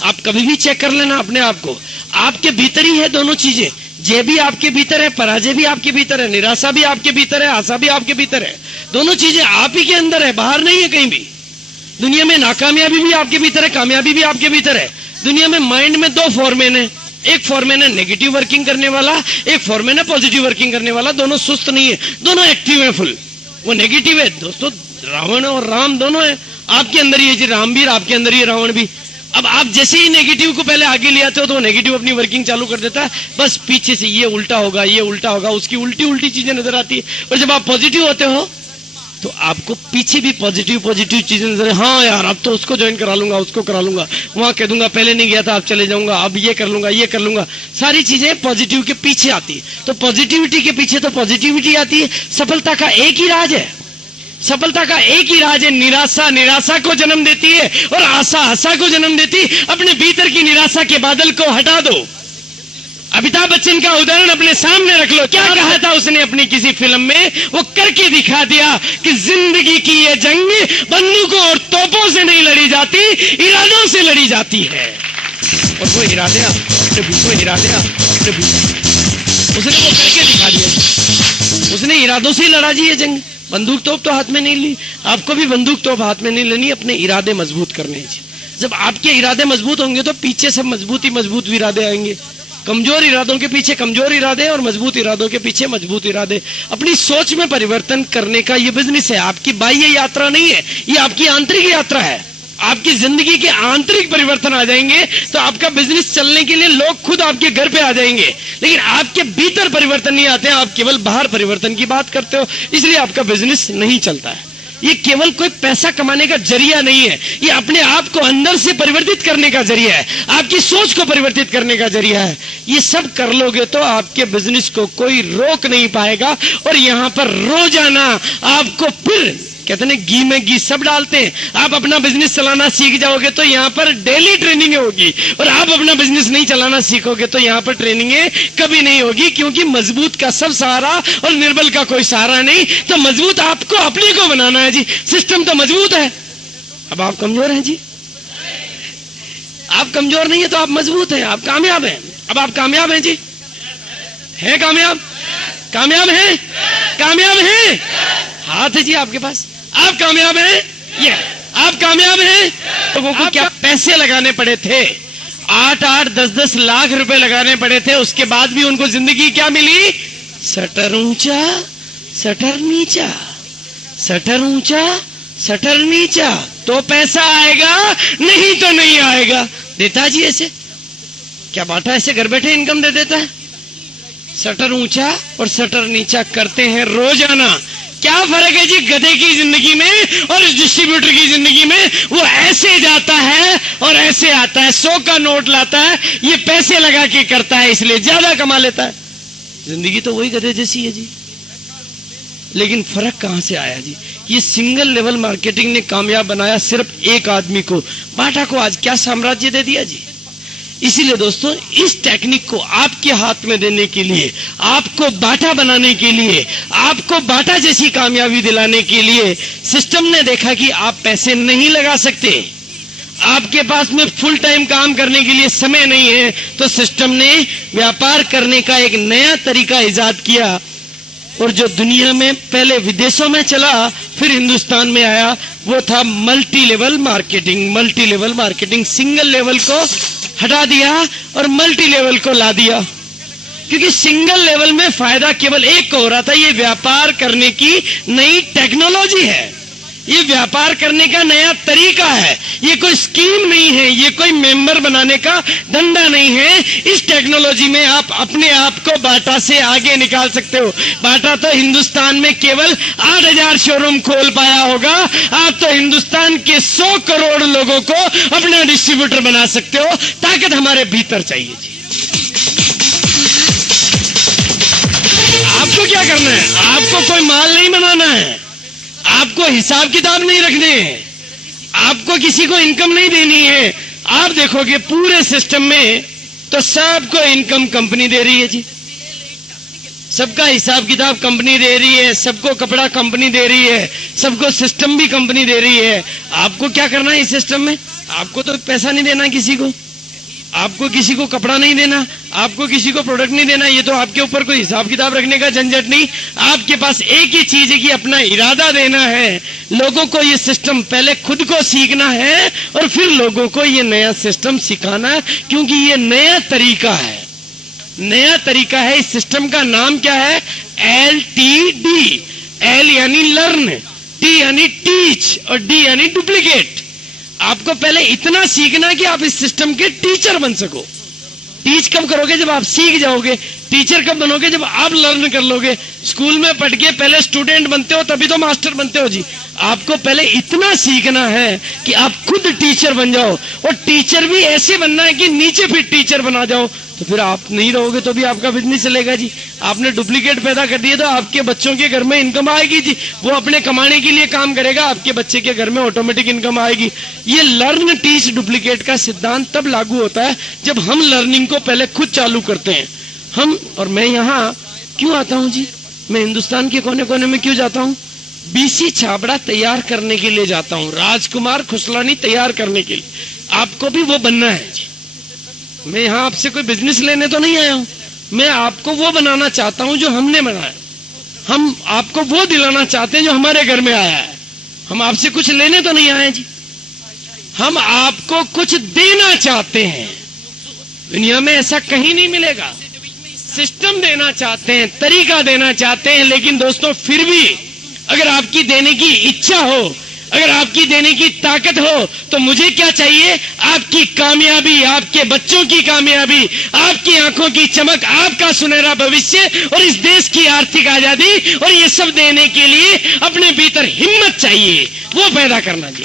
आप कभी भी चेक कर लेना अपने आप को, आपके भीतर ही है दोनों चीजें। जय भी आपके भीतर है, पराजय भी आपके भीतर है, निराशा भी आपके भीतर है, आशा भी आपके भीतर है। दोनों चीजें आप ही के अंदर है, बाहर नहीं है कहीं भी। दुनिया में नाकामयाबी भी आपके भीतर है, कामयाबी भी आपके भीतर है। दुनिया में माइंड में दो फॉर्मेन है, एक फॉर्मेन है नेगेटिव वर्किंग करने वाला, एक फॉर्मेन है पॉजिटिव वर्किंग करने वाला। दोनों सुस्त नहीं है, दोनों एक्टिव है फुल। वो नेगेटिव है दोस्तों, रावण और राम दोनों है आपके अंदर ही है जी, रामवीर आपके अंदर ही है, रावण भी। अब आप जैसे ही नेगेटिव को पहले आगे ले आते हो तो वो नेगेटिव अपनी वर्किंग चालू कर देता है। बस पीछे से ये उल्टा होगा, ये उल्टा होगा, उसकी उल्टी उल्टी चीजें नजर आती है। और जब आप पॉजिटिव होते हो तो आपको पीछे भी पॉजिटिव चीजें नजर, हाँ यार अब तो उसको ज्वाइन करा लूंगा, उसको करा लूंगा, वहां कह दूंगा पहले नहीं गया था अब चले जाऊंगा, अब ये कर लूंगा, ये कर लूंगा। सारी चीजें पॉजिटिव के पीछे आती है। तो पॉजिटिविटी के पीछे तो पॉजिटिविटी आती है। सफलता का एक ही राज है, सफलता का एक ही राज है, निराशा निराशा को जन्म देती है और आशा आशा को जन्म देती है। अपने भीतर की निराशा के बादल को हटा दो। अमिताभ बच्चन का उदाहरण अपने सामने रख लो। क्या कहा था उसने अपनी किसी फिल्म में? वो करके दिखा दिया कि जिंदगी की ये जंग बंदूकों और तोपों से नहीं लड़ी जाती, इरादों से लड़ी जाती है। और वो इरादे अपने उसने वो करके दिखा दिया। उसने इरादों से लड़ा जी ये जंग। बंदूक तोप तो हाथ में नहीं ली, आपको भी बंदूक तोप हाथ में नहीं लेनी, अपने इरादे मजबूत करने हैं। जब आपके इरादे मजबूत होंगे तो पीछे सब मजबूत इरादे आएंगे। कमजोर इरादों के पीछे कमजोर इरादे और मजबूत इरादों के पीछे मजबूत इरादे। अपनी सोच में परिवर्तन करने का ये बिजनेस है। आपकी बाह्य यात्रा नहीं है, ये आपकी आंतरिक यात्रा है। आपकी जिंदगी के आंतरिक परिवर्तन आ जाएंगे तो आपका बिजनेस चलने के लिए लोग खुद आपके घर पे आ जाएंगे। लेकिन आपके भीतर परिवर्तन नहीं आते हैं, आप केवल बाहर परिवर्तन की बात करते हो, इसलिए आपका बिजनेस नहीं चलता है। ये केवल कोई पैसा कमाने का जरिया नहीं है, ये अपने आप को अंदर से परिवर्तित करने का जरिया है, आपकी सोच को परिवर्तित करने का जरिया है। ये सब कर लोगे तो आपके बिजनेस को कोई रोक नहीं पाएगा। और यहां पर रोजाना आपको फिर कहते हैं घी में घी सब डालते हैं। आप अपना बिजनेस चलाना सीख जाओगे तो यहाँ पर डेली ट्रेनिंग होगी, और आप अपना बिजनेस नहीं चलाना सीखोगे तो यहाँ पर ट्रेनिंग कभी नहीं होगी। क्योंकि मजबूत का सब सहारा और निर्बल का कोई सहारा नहीं। तो मजबूत आपको अपने को बनाना है जी। सिस्टम तो मजबूत है, अब आप कमजोर हैं जी। आप कमजोर नहीं है तो आप मजबूत हैं, आप कामयाब हैं। अब आप कामयाब हैं जी, है कामयाब? कामयाब हैं? कामयाब हैं? हाथ है जी आपके पास। आप कामयाब हैं? ये आप कामयाब हैं? लोगों को क्या पैसे लगाने पड़े थे, 8-8, 10-10 लाख रुपए लगाने पड़े थे, उसके बाद भी उनको जिंदगी क्या मिली? सटर ऊंचा सटर नीचा, सटर ऊंचा सटर नीचा। तो पैसा आएगा, नहीं तो नहीं आएगा। देता जी ऐसे क्या बांटा? ऐसे घर बैठे इनकम दे देता है? सटर ऊंचा और सटर नीचा करते हैं रोजाना। क्या फर्क है जी गधे की जिंदगी में और डिस्ट्रीब्यूटर की जिंदगी में? वो ऐसे जाता है और ऐसे आता है, 100 का नोट लाता है, ये पैसे लगा के करता है, इसलिए ज्यादा कमा लेता है। जिंदगी तो वही गधे जैसी है जी। लेकिन फर्क कहां से आया जी? ये सिंगल लेवल मार्केटिंग ने कामयाब बनाया सिर्फ एक आदमी को। बाटा को आज क्या साम्राज्य दे दिया जी। इसीलिए दोस्तों, इस टेक्निक को आपके हाथ में देने के लिए, आपको बाटा बनाने के लिए, आपको बाटा जैसी कामयाबी दिलाने के लिए सिस्टम ने देखा कि आप पैसे नहीं लगा सकते, आपके पास में फुल टाइम काम करने के लिए समय नहीं है, तो सिस्टम ने व्यापार करने का एक नया तरीका इजाद किया। और जो दुनिया में पहले विदेशों में चला फिर हिंदुस्तान में आया, वो था multi level marketing. Multi level marketing, single level को हटा दिया और मल्टी लेवल को ला दिया। क्योंकि सिंगल लेवल में फायदा केवल एक को हो रहा था, ये व्यापार करने की नई टेक्नोलॉजी है। ये व्यापार करने का नया तरीका है, ये कोई स्कीम नहीं है, ये कोई मेंबर बनाने का धंधा नहीं है। इस टेक्नोलॉजी में आप अपने आप को बाटा से आगे निकाल सकते हो। बाटा तो हिंदुस्तान में केवल 8,000 शोरूम खोल पाया होगा, आप तो हिंदुस्तान के 100 करोड़ लोगों को अपना डिस्ट्रीब्यूटर बना सकते हो। ताकत हमारे भीतर चाहिए जी। आपको क्या करना है? आपको कोई माल नहीं बनाना है, आपको हिसाब किताब नहीं रखने हैं, आपको किसी को इनकम नहीं देनी है। आप देखोगे पूरे सिस्टम में तो सबको इनकम कंपनी दे रही है जी, सबका हिसाब किताब कंपनी दे रही है, सबको कपड़ा कंपनी दे रही है, सबको सिस्टम भी कंपनी दे रही है। आपको क्या करना है इस सिस्टम में? आपको तो पैसा नहीं देना किसी को, आपको किसी को कपड़ा नहीं देना, आपको किसी को प्रोडक्ट नहीं देना। ये तो आपके ऊपर कोई हिसाब किताब रखने का झंझट नहीं। आपके पास एक ही चीज है कि अपना इरादा देना है। लोगों को ये सिस्टम पहले खुद को सीखना है और फिर लोगों को ये नया सिस्टम सिखाना है, क्योंकि ये नया तरीका है, नया तरीका है। इस सिस्टम का नाम क्या है? LTD। L यानी लर्न, T यानी टीच और D यानी डुप्लीकेट। आपको पहले इतना सीखना कि आप इस सिस्टम के टीचर बन सको। टीच कब करोगे? जब आप सीख जाओगे। टीचर कब बनोगे? जब आप लर्न कर लोगे। स्कूल में पढ़ के पहले स्टूडेंट बनते हो, तभी तो मास्टर बनते हो जी। आपको पहले इतना सीखना है कि आप खुद टीचर बन जाओ, और टीचर भी ऐसे बनना है कि नीचे फिर टीचर बना जाओ। तो फिर आप नहीं रहोगे तो भी आपका बिजनेस चलेगा जी। आपने डुप्लीकेट पैदा कर दिए तो आपके बच्चों के घर में इनकम आएगी जी। वो अपने कमाने के लिए काम करेगा, आपके बच्चे के घर में ऑटोमेटिक इनकम आएगी। ये लर्न टीच डुप्लीकेट का सिद्धांत तब लागू होता है जब हम लर्निंग को पहले खुद चालू करते हैं। हम और मैं यहाँ क्यों आता हूँ जी? मैं हिंदुस्तान के कोने कोने में क्यों जाता हूँ? BC छाबड़ा तैयार करने के लिए जाता हूँ, राजकुमार खुसलानी तैयार करने के लिए। आपको भी वो बनना है जी। मैं यहाँ आपसे कोई बिजनेस लेने तो नहीं आया हूं, मैं आपको वो बनाना चाहता हूं जो हमने बनाया। हम आपको वो दिलाना चाहते हैं जो हमारे घर में आया है। हम आपसे कुछ लेने तो नहीं आए जी, हम आपको कुछ देना चाहते हैं। दुनिया में ऐसा कहीं नहीं मिलेगा। सिस्टम देना चाहते हैं, तरीका देना चाहते हैं, लेकिन दोस्तों फिर भी अगर आपकी देने की इच्छा हो, अगर आपकी देने की ताकत हो, तो मुझे क्या चाहिए? आपकी कामयाबी, आपके बच्चों की कामयाबी, आपकी आंखों की चमक, आपका सुनहरा भविष्य और इस देश की आर्थिक आजादी। और ये सब देने के लिए अपने भीतर हिम्मत चाहिए, वो पैदा करना जी।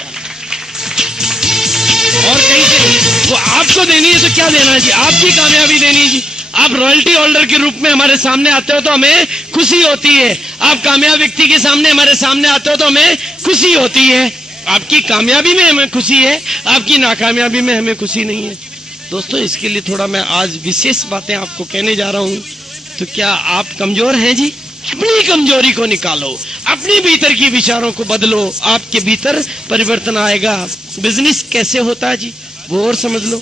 और कहीं से नहीं, वो आपको देनी है तो क्या देना है जी? आपकी कामयाबी देनी है जी। आप रॉयल्टी होल्डर के रूप में हमारे सामने आते हो तो हमें खुशी होती है। आप कामयाब व्यक्ति के सामने हमारे सामने आते हो तो हमें खुशी होती है। आपकी कामयाबी में हमें खुशी है, आपकी नाकामयाबी में हमें खुशी नहीं है। दोस्तों, इसके लिए थोड़ा मैं आज विशेष बातें आपको कहने जा रहा हूं। तो क्या आप कमजोर हैं जी? अपनी कमजोरी को निकालो, अपनी भीतर की विचारों को बदलो, आपके भीतर परिवर्तन आएगा। बिजनेस कैसे होता है जी, वो और समझ लो।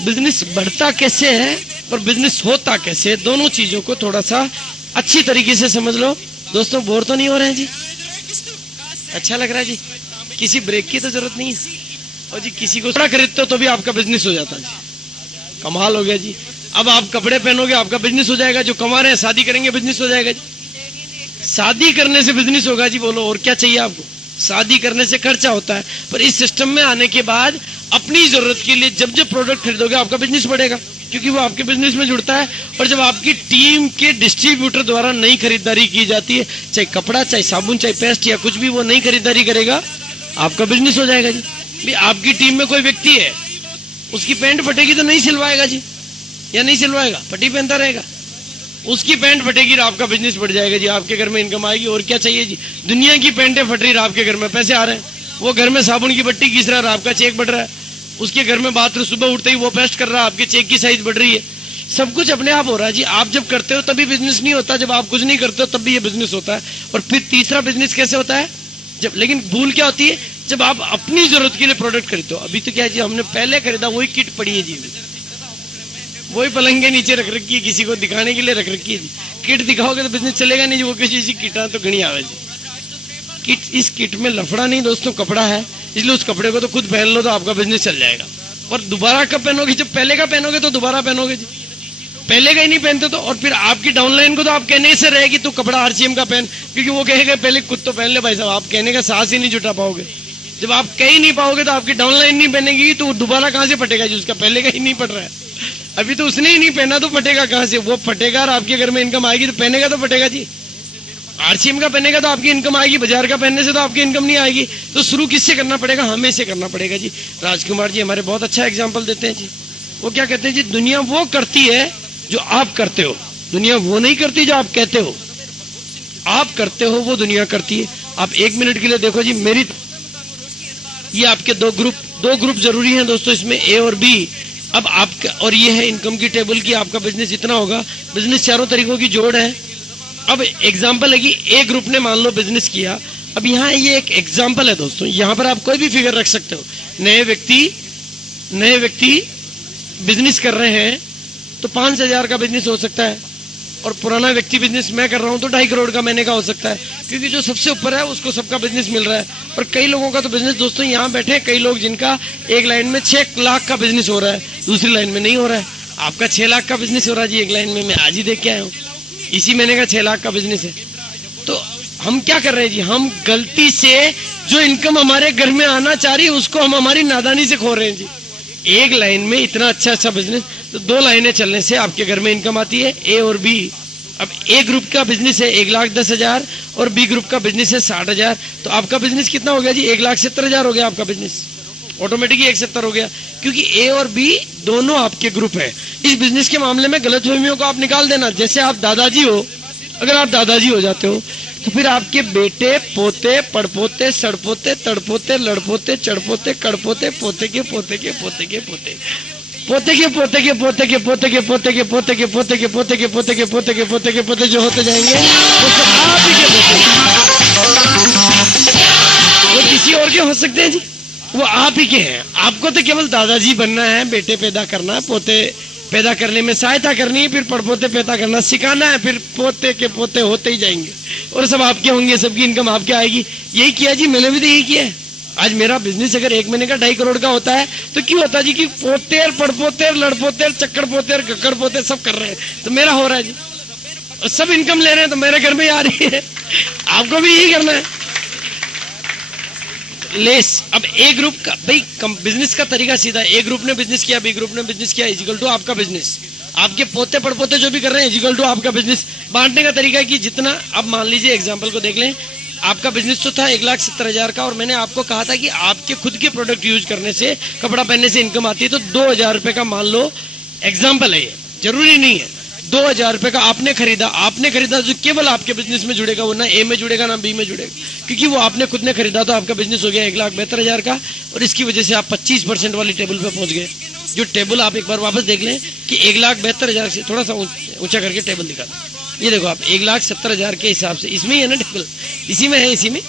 बिजनेस बढ़ता कैसे है और बिजनेस होता कैसे है, दोनों चीजों को थोड़ा सा अच्छी तरीके से समझ लो। दोस्तों, बोर तो नहीं हो रहे हैं जी? अच्छा लग रहा है जी? किसी ब्रेक की तो जरूरत नहीं है। और जी किसी को कपड़ा खरीदते हो तो भी आपका बिजनेस हो जाता है जी। कमाल हो गया जी। अब आप कपड़े पहनोगे, आपका बिजनेस हो जाएगा। जो कमा रहे हैं शादी करेंगे, बिजनेस हो जाएगा जी। शादी करने से बिजनेस होगा जी। बोलो, और क्या चाहिए आपको? शादी करने से खर्चा होता है, पर इस सिस्टम में आने के बाद अपनी जरूरत के लिए जब जब प्रोडक्ट खरीदोगे आपका बिजनेस बढ़ेगा, क्योंकि वो आपके बिजनेस में जुड़ता है। और जब आपकी टीम के डिस्ट्रीब्यूटर द्वारा नई खरीदारी की जाती है, चाहे कपड़ा, चाहे साबुन, चाहे पेस्ट या कुछ भी, वो नई खरीदारी करेगा, आपका बिजनेस हो जाएगा जी। भी आपकी टीम में कोई व्यक्ति है, उसकी पैंट फटेगी तो नहीं सिलवाएगा जी, या नहीं सिलवाएगा, फटी पहनता रहेगा। उसकी पैंट फटेगी तो आपका बिजनेस बढ़ जाएगा जी, आपके घर में इनकम आएगी। और क्या चाहिए जी? दुनिया की पैंटें फट रही, आपके घर में पैसे आ रहे हैं। वो घर में साबुन की बट्टी घिस रहा है, आपका चेक बढ़ रहा है। उसके घर में बाथरूम सुबह उठते ही वो पेस्ट कर रहा है, आपके चेक की साइज बढ़ रही है। सब कुछ अपने आप हो रहा है जी। आप जब करते हो तभी बिजनेस नहीं होता, जब आप कुछ नहीं करते हो तब भी ये बिजनेस होता है। और फिर तीसरा बिजनेस कैसे होता है? जब, लेकिन भूल क्या होती है? जब आप अपनी जरूरत के लिए प्रोडक्ट खरीदते हो। अभी तो क्या है जी, हमने पहले खरीदा वही किट पड़ी है जी, वही पलंग के नीचे रख रखी है, किसी को दिखाने के लिए रख रखी है जी। किट दिखाओगे तो बिजनेस चलेगा नहीं जी। वो किसी किट तो घनी आवे जी। किट, इस किट में लफड़ा नहीं दोस्तों, कपड़ा है, इसलिए उस कपड़े को तो खुद पहन लो तो आपका बिजनेस चल जाएगा। और दोबारा कब पहनोगे? जब पहले का पहनोगे तो दोबारा पहनोगे जी। पहले का ही नहीं पहनते तो, और फिर आपकी डाउनलाइन को तो आप कहने से रहे कि तू कपड़ा आरसीएम का पहन, क्योंकि वो कहेगा पहले खुद तो पहन ले भाई साहब, आप कहने का साहस ही नहीं जुटा पाओगे। जब आप कह ही नहीं पाओगे तो आपकी डाउनलाइन नहीं पहनेगी तो दोबारा कहां से फटेगा जी, उसका पहले का ही नहीं पट रहा है। अभी तो उसने ही नहीं पहना तो फटेगा कहां से, वो फटेगा और आपके घर में इनकम आएगी तो पहनेगा तो फटेगा जी। आरसीएम का पहनेगा तो आपकी इनकम आएगी, बाजार का पहनने से तो आपकी इनकम नहीं आएगी। तो शुरू किससे करना पड़ेगा? हमें से करना पड़ेगा जी। राजकुमार जी हमारे बहुत अच्छा एग्जाम्पल देते हैं जी। वो क्या कहते हैं जी, दुनिया वो करती है जो आप करते हो, दुनिया वो नहीं करती जो आप कहते हो। आप करते हो वो दुनिया करती है। आप 1 मिनट के लिए देखो जी, मेरी ये आपके दो ग्रुप जरूरी हैं दोस्तों, इसमें ए और बी। अब आपका, और ये है इनकम की टेबल की, आपका बिजनेस इतना होगा। बिजनेस चारों तरीकों की जोड़ है। अब एग्जाम्पल है कि ए ग्रुप ने मान लो बिजनेस किया। अब यहाँ ये एक एग्जाम्पल है दोस्तों, यहाँ पर आप कोई भी फिगर रख सकते हो। नए व्यक्ति बिजनेस कर रहे हैं तो 5,000 का बिजनेस हो सकता है, और पुराना व्यक्ति बिजनेस मैं कर रहा हूं तो 2.5 करोड़ का महीने का हो सकता है, क्योंकि जो सबसे ऊपर है उसको सबका बिजनेस मिल रहा है। और कई लोगों का तो बिजनेस दोस्तों यहाँ बैठे हैं, कई लोग जिनका एक लाइन में 6 लाख का बिजनेस हो रहा है, दूसरी लाइन में नहीं हो रहा है। आपका 6 लाख का बिजनेस हो रहा है जी एक लाइन में, मैं आज ही देख के आया हूँ, इसी महीने का 6 लाख का बिजनेस है। तो हम क्या कर रहे हैं जी, हम गलती से जो इनकम हमारे घर में आना चाह रही है उसको हम हमारी नादानी से खो रहे हैं जी। एक लाइन में इतना अच्छा बिजनेस, तो 2 लाइनें चलने से आपके घर में इनकम आती है, ए और बी। अब ए ग्रुप का बिजनेस है 1,10,000 और बी ग्रुप का बिजनेस है 60,000, तो आपका बिजनेस कितना हो गया जी? 1,70,000 हो गया आपका बिजनेस, ऑटोमेटिकली 170 हो गया, क्योंकि ए और बी दोनों आपके ग्रुप है। इस बिजनेस के मामले में गलतफहमियों को आप निकाल देना। जैसे आप दादाजी हो, अगर आप दादाजी हो जाते हो तो फिर आपके बेटे, पोते, पड़पोते, सड़पोते, तड़पोते, लड़पोते, चढ़पोते, कड़पोते, पोते के पोते के पोते के पोते, पोते के पोते के पोते के पोते के पोते के पोते के पोते के पोते के पोते के पोते के पोते के पोते जो होते जाएंगे वो सब आप ही के पोते, वो किसी और के हो सकते हैं जी, वो आप ही के हैं। आपको तो केवल दादाजी बनना है, बेटे पैदा करना है, पोते पैदा करने में सहायता करनी है, फिर पड़पोते पैदा करना सिखाना है, फिर पोते के पोते होते ही जाएंगे और सब आपके होंगे, सबकी इनकम आपके आएगी। यही किया जी, मैंने भी तो यही किया है। आज मेरा बिजनेस अगर 1 महीने का 2.5 करोड़ का होता है तो क्यों होता जी कि पोतेर, पड़पोतेर, लड़पोतेर, चक्कर पोतेर, गक्कड़ पोतेर सब कर रहे हैं, तो मेरा हो रहा है जी, और सब इनकम ले रहे हैं तो मेरे घर में आ रही है। आपको भी यही करना है। लेस अब ए ग्रुप का भाई बिजनेस का तरीका सीधा, ए ग्रुप ने बिजनेस किया, बी ग्रुप ने बिजनेस किया, इजिकल टू आपका बिजनेस। आपके पोते पड़पोते जो भी कर रहे हैं इजिकल टू आपका बिजनेस। बांटने का तरीका है कि जितना, अब मान लीजिए एग्जांपल को देख लें, आपका बिजनेस तो था 1,70,000 का, और मैंने आपको कहा था कि आपके खुद के प्रोडक्ट यूज करने से, कपड़ा पहनने से इनकम आती है, तो 2,000 रुपए का मान लो एग्जाम्पल है, ये जरूरी नहीं है। 2,000 रुपए का आपने खरीदा जो केवल आपके बिजनेस में जुड़ेगा, वो ना ए में जुड़ेगा ना बी में जुड़ेगा, क्योंकि वो आपने खुद ने खरीदा, तो आपका बिजनेस हो गया 1,72,000 का, और इसकी वजह से आप 25% वाली टेबल पे पहुंच गए। जो टेबल आप एक बार वापस देख लें कि 1,72,000 से थोड़ा सा ऊंचा करके टेबल दिखा दें, ये देखो आप 1,70,000 के हिसाब से, इसमें ही है ना टेबल, इसी में है, इसी में।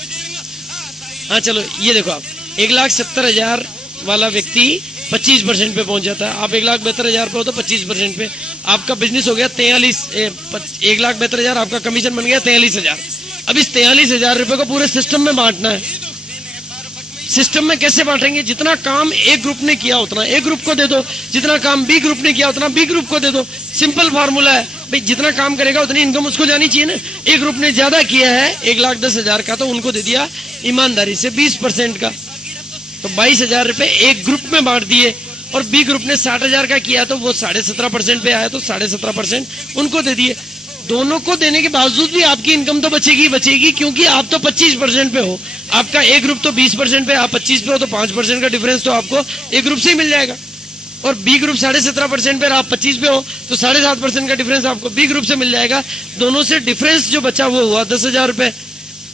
हाँ चलो ये देखो आप 1,70,000 वाला व्यक्ति 25% पे पहुंच जाता है। आप 1,72,000 पे हो तो 25% पे आपका बिजनेस हो गया 1,72,000, आपका कमीशन बन गया 43,000। अब इस 43,000 रुपए को पूरे सिस्टम में बांटना है। सिस्टम में कैसे बांटेंगे? जितना काम ए ग्रुप ने किया उतना ए ग्रुप को दे दो, जितना काम बी ग्रुप ने किया उतना बी ग्रुप को दे दो। सिंपल फार्मूला है भाई, जितना काम करेगा उतनी इनकम उसको जानी चाहिए ना। ए ग्रुप ने ज्यादा किया है 1,10,000 का, तो उनको दे दिया ईमानदारी से 20% का, तो 22,000 रुपए एक ग्रुप में बांट दिए। और बी ग्रुप ने 60,000 का किया तो वो 17.5% पे आया, तो 17.5% उनको दे दिए। दोनों को देने के बावजूद भी आपकी इनकम तो बचेगी, क्योंकि आप तो 25% पे हो, आपका ए ग्रुप तो 20% पे, आप 25 पे हो, तो 5% का डिफरेंस तो आपको ए ग्रुप से ही मिल जाएगा। और बी ग्रुप 17.5% पे, आप 25 पे हो, तो 7.5% का डिफरेंस आपको बी ग्रुप से मिल जाएगा। दोनों से डिफरेंस जो बचा वो हुआ 10,000 रुपए,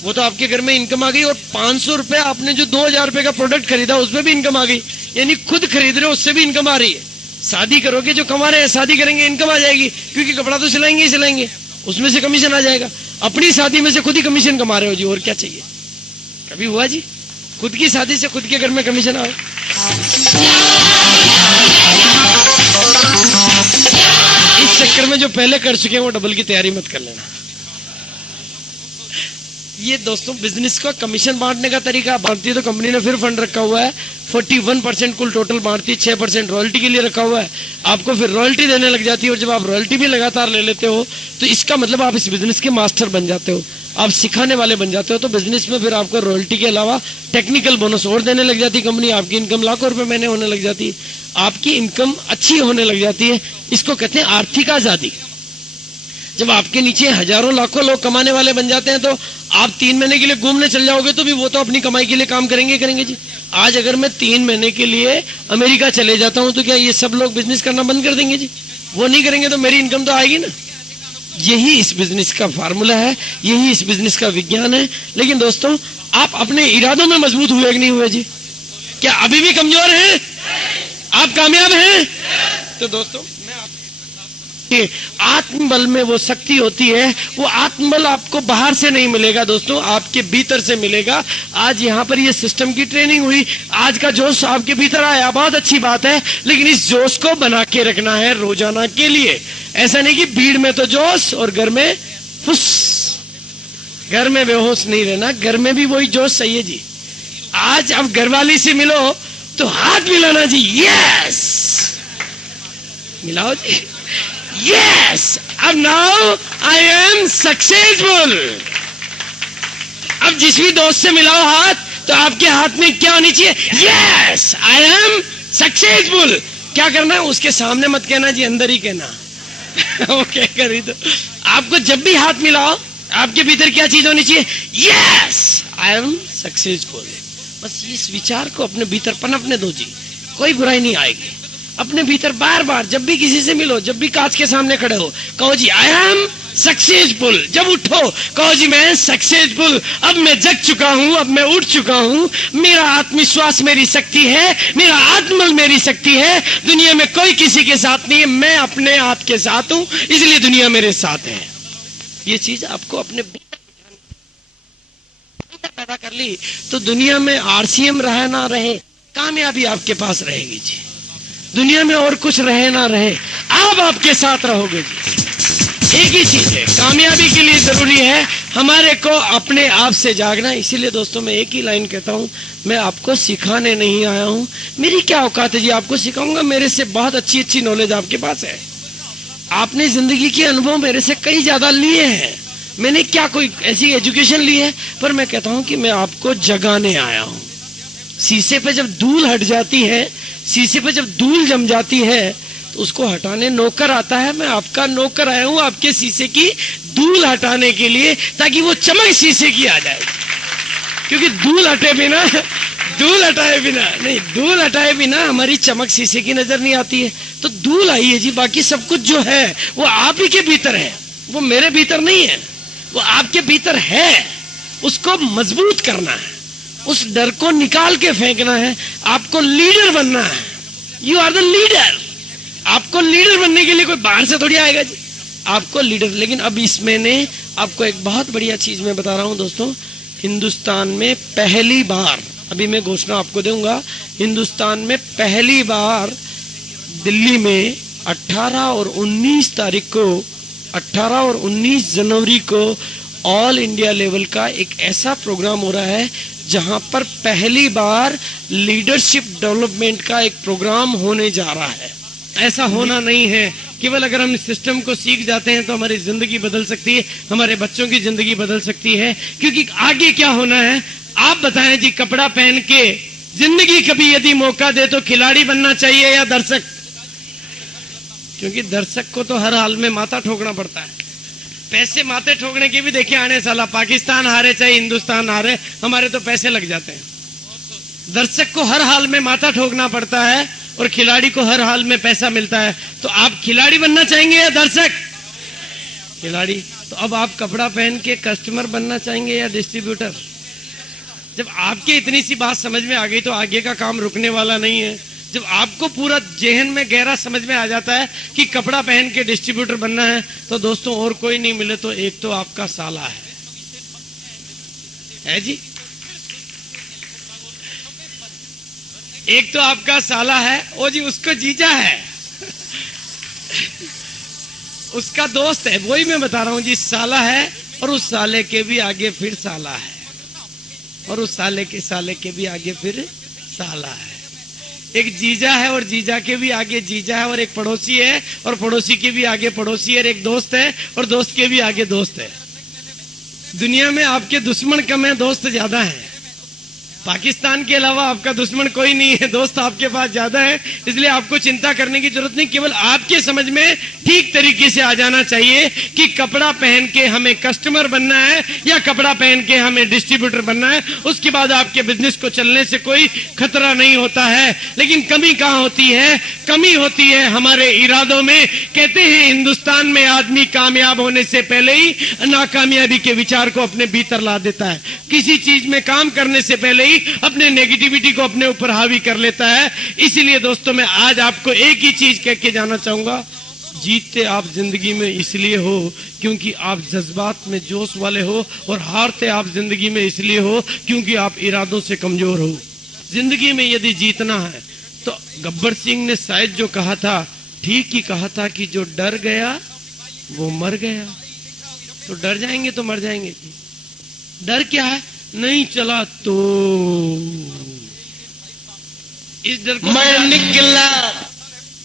वो तो आपके घर में इनकम आ गई। और 500 रुपए आपने जो 2,000 रुपए का प्रोडक्ट खरीदा उसमें भी इनकम आ गई, यानी खुद खरीद रहे हो उससे भी इनकम आ रही है। शादी करोगे, जो कमा रहे हैं शादी करेंगे, इनकम आ जाएगी, क्योंकि कपड़ा तो सिलाएंगे ही सिलाएंगे, उसमें से कमीशन आ जाएगा। अपनी शादी में से खुद ही कमीशन कमा रहे हो जी, और क्या चाहिए? कभी हुआ जी खुद की शादी से खुद के घर में कमीशन आए? इस चक्कर में जो पहले कर चुके हैं वो डबल की तैयारी मत कर लेना। ये दोस्तों बिजनेस का कमीशन बांटने का तरीका बांटती है तो कंपनी ने फिर फंड रखा हुआ है 41% कुल टोटल बांटती है, 6% रॉयल्टी के लिए रखा हुआ है, आपको फिर रॉयल्टी देने लग जाती है। और जब आप रॉयल्टी भी लगातार ले लेते हो तो इसका मतलब आप इस बिजनेस के मास्टर बन जाते हो, आप सिखाने वाले बन जाते हो। तो बिजनेस में फिर आपको रॉयल्टी के अलावा टेक्निकल बोनस और देने लग जाती है कंपनी, आपकी इनकम लाखों रुपए महीने होने लग जाती है, आपकी इनकम अच्छी होने लग जाती है। इसको कहते हैं आर्थिक आजादी। जब आपके नीचे हजारों लाखों लोग कमाने वाले बन जाते हैं तो आप 3 महीने के लिए घूमने चल जाओगे तो भी वो तो अपनी कमाई के लिए काम करेंगे जी। आज अगर मैं 3 महीने के लिए अमेरिका चले जाता हूं तो क्या ये सब लोग बिजनेस करना बंद कर देंगे जी? वो नहीं करेंगे तो मेरी इनकम तो आएगी ना। यही इस बिजनेस का फार्मूला है, यही इस बिजनेस का विज्ञान है। लेकिन दोस्तों आप अपने इरादों में मजबूत हुए कि नहीं हुए जी? क्या अभी भी कमजोर हैं? आप कामयाब हैं? तो दोस्तों आत्मबल में वो शक्ति होती है, वो आत्मबल आपको बाहर से नहीं मिलेगा दोस्तों, आपके भीतर से मिलेगा। आज यहाँ पर ये सिस्टम की ट्रेनिंग हुई, आज का जोश आपके भीतर आया, बहुत अच्छी बात है। लेकिन इस जोश को बना के रखना है रोजाना के लिए। ऐसा नहीं कि भीड़ में तो जोश और घर में फुस, घर में बेहोश नहीं रहना, घर में भी वही जोश सही है जी। आज अब घरवाली से मिलो तो हाथ मिलाना जी, यस मिलाओ जी, Yes, अब now I am successful। अब जिस भी दोस्त से मिलाओ हाथ तो आपके हाथ में क्या होनी चाहिए? Yes, I am successful। क्या करना है? उसके सामने मत कहना जी, अंदर ही कहना। ओके करी तो आपको जब भी हाथ मिलाओ आपके भीतर क्या चीज होनी चाहिए? Yes, I am successful। बस इस विचार को अपने भीतर पनपने दो जी, कोई बुराई नहीं आएगी। अपने भीतर बार बार जब भी किसी से मिलो, जब भी कांच के सामने खड़े हो, कहो जी आई एम सक्सेसफुल। जब उठो कहो जी मैं सक्सेसफुल, अब मैं जग चुका हूं, अब मैं उठ चुका हूं, मेरा आत्मविश्वास मेरी शक्ति है, मेरा आत्मबल मेरी शक्ति है, दुनिया में कोई किसी के साथ नहीं है, मैं अपने आप के साथ हूं, इसलिए दुनिया मेरे साथ है। ये चीज आपको अपने पैदा कर ली तो दुनिया में आरसीएम रहे ना रहे, कामयाबी आपके पास रहेगी जी। दुनिया में और कुछ रहे ना रहे, आप आपके साथ रहोगे जी। एक ही चीज है, कामयाबी के लिए जरूरी है हमारे को अपने आप से जागना। इसीलिए दोस्तों मैं एक ही लाइन कहता हूं, मैं आपको सिखाने नहीं आया हूं, मेरी क्या औकात है जी आपको सिखाऊंगा, मेरे से बहुत अच्छी अच्छी नॉलेज आपके पास है, आपने जिंदगी के अनुभव मेरे से कई ज्यादा लिए हैं, मैंने क्या कोई ऐसी एजुकेशन ली है, पर मैं कहता हूं कि मैं आपको जगाने आया हूं। शीशे पे जब धूल हट जाती है, शीशे पे जब धूल जम जाती है तो उसको हटाने नौकर आता है। मैं आपका नौकर आया हूं आपके शीशे की धूल हटाने के लिए, ताकि वो चमक शीशे की आ जाए। क्योंकि धूल हटाए बिना नहीं, धूल हटाए बिना हमारी चमक शीशे की नजर नहीं आती है। तो धूल आई है जी, बाकी सब कुछ जो है वो आप ही के भीतर है, वो मेरे भीतर नहीं है, वो आपके भीतर है। उसको मजबूत करना है, उस डर को निकाल के फेंकना है, आपको लीडर बनना है। You are the leader. आपको लीडर बनने के लिए कोई बाहर से थोड़ी आएगा जी, आपको लीडर। लेकिन अब इसमें ने आपको एक बहुत बढ़िया चीज मैं बता रहा हूं दोस्तों, हिंदुस्तान में पहली बार, अभी मैं घोषणा आपको दूंगा, हिंदुस्तान में पहली बार दिल्ली में 18 और 19 तारीख को, 18 और 19 जनवरी को ऑल इंडिया लेवल का एक ऐसा प्रोग्राम हो रहा है जहां पर पहली बार लीडरशिप डेवलपमेंट का एक प्रोग्राम होने जा रहा है। ऐसा होना नहीं है केवल अगर हम इस सिस्टम को सीख जाते हैं तो हमारी जिंदगी बदल सकती है, हमारे बच्चों की जिंदगी बदल सकती है। क्योंकि आगे क्या होना है आप बताएं जी। कपड़ा पहन के जिंदगी कभी यदि मौका दे तो खिलाड़ी बनना चाहिए या दर्शक? क्योंकि दर्शक को तो हर हाल में माथा ठोकना पड़ता है। पैसे माथे ठोकने के भी देखिए आने साला, पाकिस्तान हारे चाहे हिंदुस्तान हारे, हमारे तो पैसे लग जाते हैं। दर्शक को हर हाल में माथा ठोकना पड़ता है और खिलाड़ी को हर हाल में पैसा मिलता है। तो आप खिलाड़ी बनना चाहेंगे या दर्शक? खिलाड़ी। तो अब आप कपड़ा पहन के कस्टमर बनना चाहेंगे या डिस्ट्रीब्यूटर? जब आपके इतनी सी बात समझ में आ गई तो आगे का काम रुकने वाला नहीं है। जब आपको पूरा जेहन में गहरा समझ में आ जाता है कि कपड़ा पहन के डिस्ट्रीब्यूटर बनना है, तो दोस्तों और कोई नहीं मिले तो एक तो आपका साला है जी, एक तो आपका साला है, ओ जी उसको जीजा है उसका दोस्त है, वही मैं बता रहा हूं जी, साला है और उस साले के भी आगे फिर साला है, और उस साले के भी आगे फिर साला है। एक जीजा है और जीजा के भी आगे जीजा है, और एक पड़ोसी है और पड़ोसी के भी आगे पड़ोसी है, और एक दोस्त है और दोस्त के भी आगे दोस्त है। दुनिया में आपके दुश्मन कम है, दोस्त ज्यादा है। पाकिस्तान के अलावा आपका दुश्मन कोई नहीं है, दोस्त आपके पास ज्यादा है। इसलिए आपको चिंता करने की जरूरत नहीं, केवल आपके समझ में ठीक तरीके से आ जाना चाहिए कि कपड़ा पहन के हमें कस्टमर बनना है या कपड़ा पहन के हमें डिस्ट्रीब्यूटर बनना है। उसके बाद आपके बिजनेस को चलने से कोई खतरा नहीं होता है। लेकिन कमी कहां होती है? कमी होती है हमारे इरादों में। कहते हैं हिंदुस्तान में आदमी कामयाब होने से पहले ही नाकामयाबी के विचार को अपने भीतर ला देता है। किसी चीज में काम करने से पहले ही अपने नेगेटिविटी को अपने ऊपर हावी कर लेता है। इसीलिए दोस्तों मैं आज आपको एक ही चीज कह के जाना चाहूंगा, जीतते आप जिंदगी में इसलिए हो क्योंकि आप जज्बात में जोश वाले हो, और हारते आप जिंदगी में इसलिए हो क्योंकि आप इरादों से कमजोर हो। जिंदगी में यदि जीतना है तो गब्बर सिंह ने शायद जो कहा था ठीक ही कहा था कि जो डर गया वो मर गया। तो डर जाएंगे तो मर जाएंगे। डर क्या है? नहीं चला तो इस डर को मैं निकला,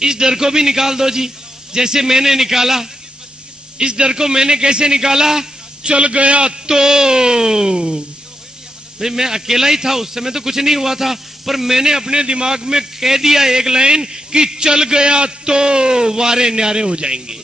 इस डर को भी निकाल दो जी, जैसे मैंने निकाला। इस डर को मैंने कैसे निकाला? चल गया तो भाई मैं अकेला ही था उस समय, तो कुछ नहीं हुआ था, पर मैंने अपने दिमाग में कह दिया एक लाइन कि चल गया तो वारे न्यारे हो जाएंगे।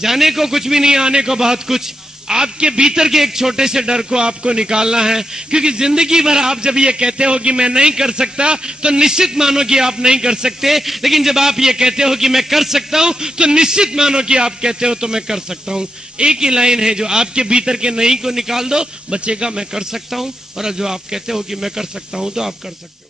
जाने को कुछ भी नहीं, आने को बहुत कुछ। आपके भीतर के एक छोटे से डर को आपको निकालना है, क्योंकि जिंदगी भर आप जब ये कहते हो कि मैं नहीं कर सकता तो निश्चित मानो कि आप नहीं कर सकते। लेकिन जब आप ये कहते हो कि मैं कर सकता हूं तो निश्चित मानो कि आप कहते हो तो मैं कर सकता हूं। एक ही लाइन है, जो आपके भीतर के नहीं को निकाल दो, बचेगा मैं कर सकता हूं, और जो आप कहते हो कि मैं कर सकता हूं तो आप कर सकते हो।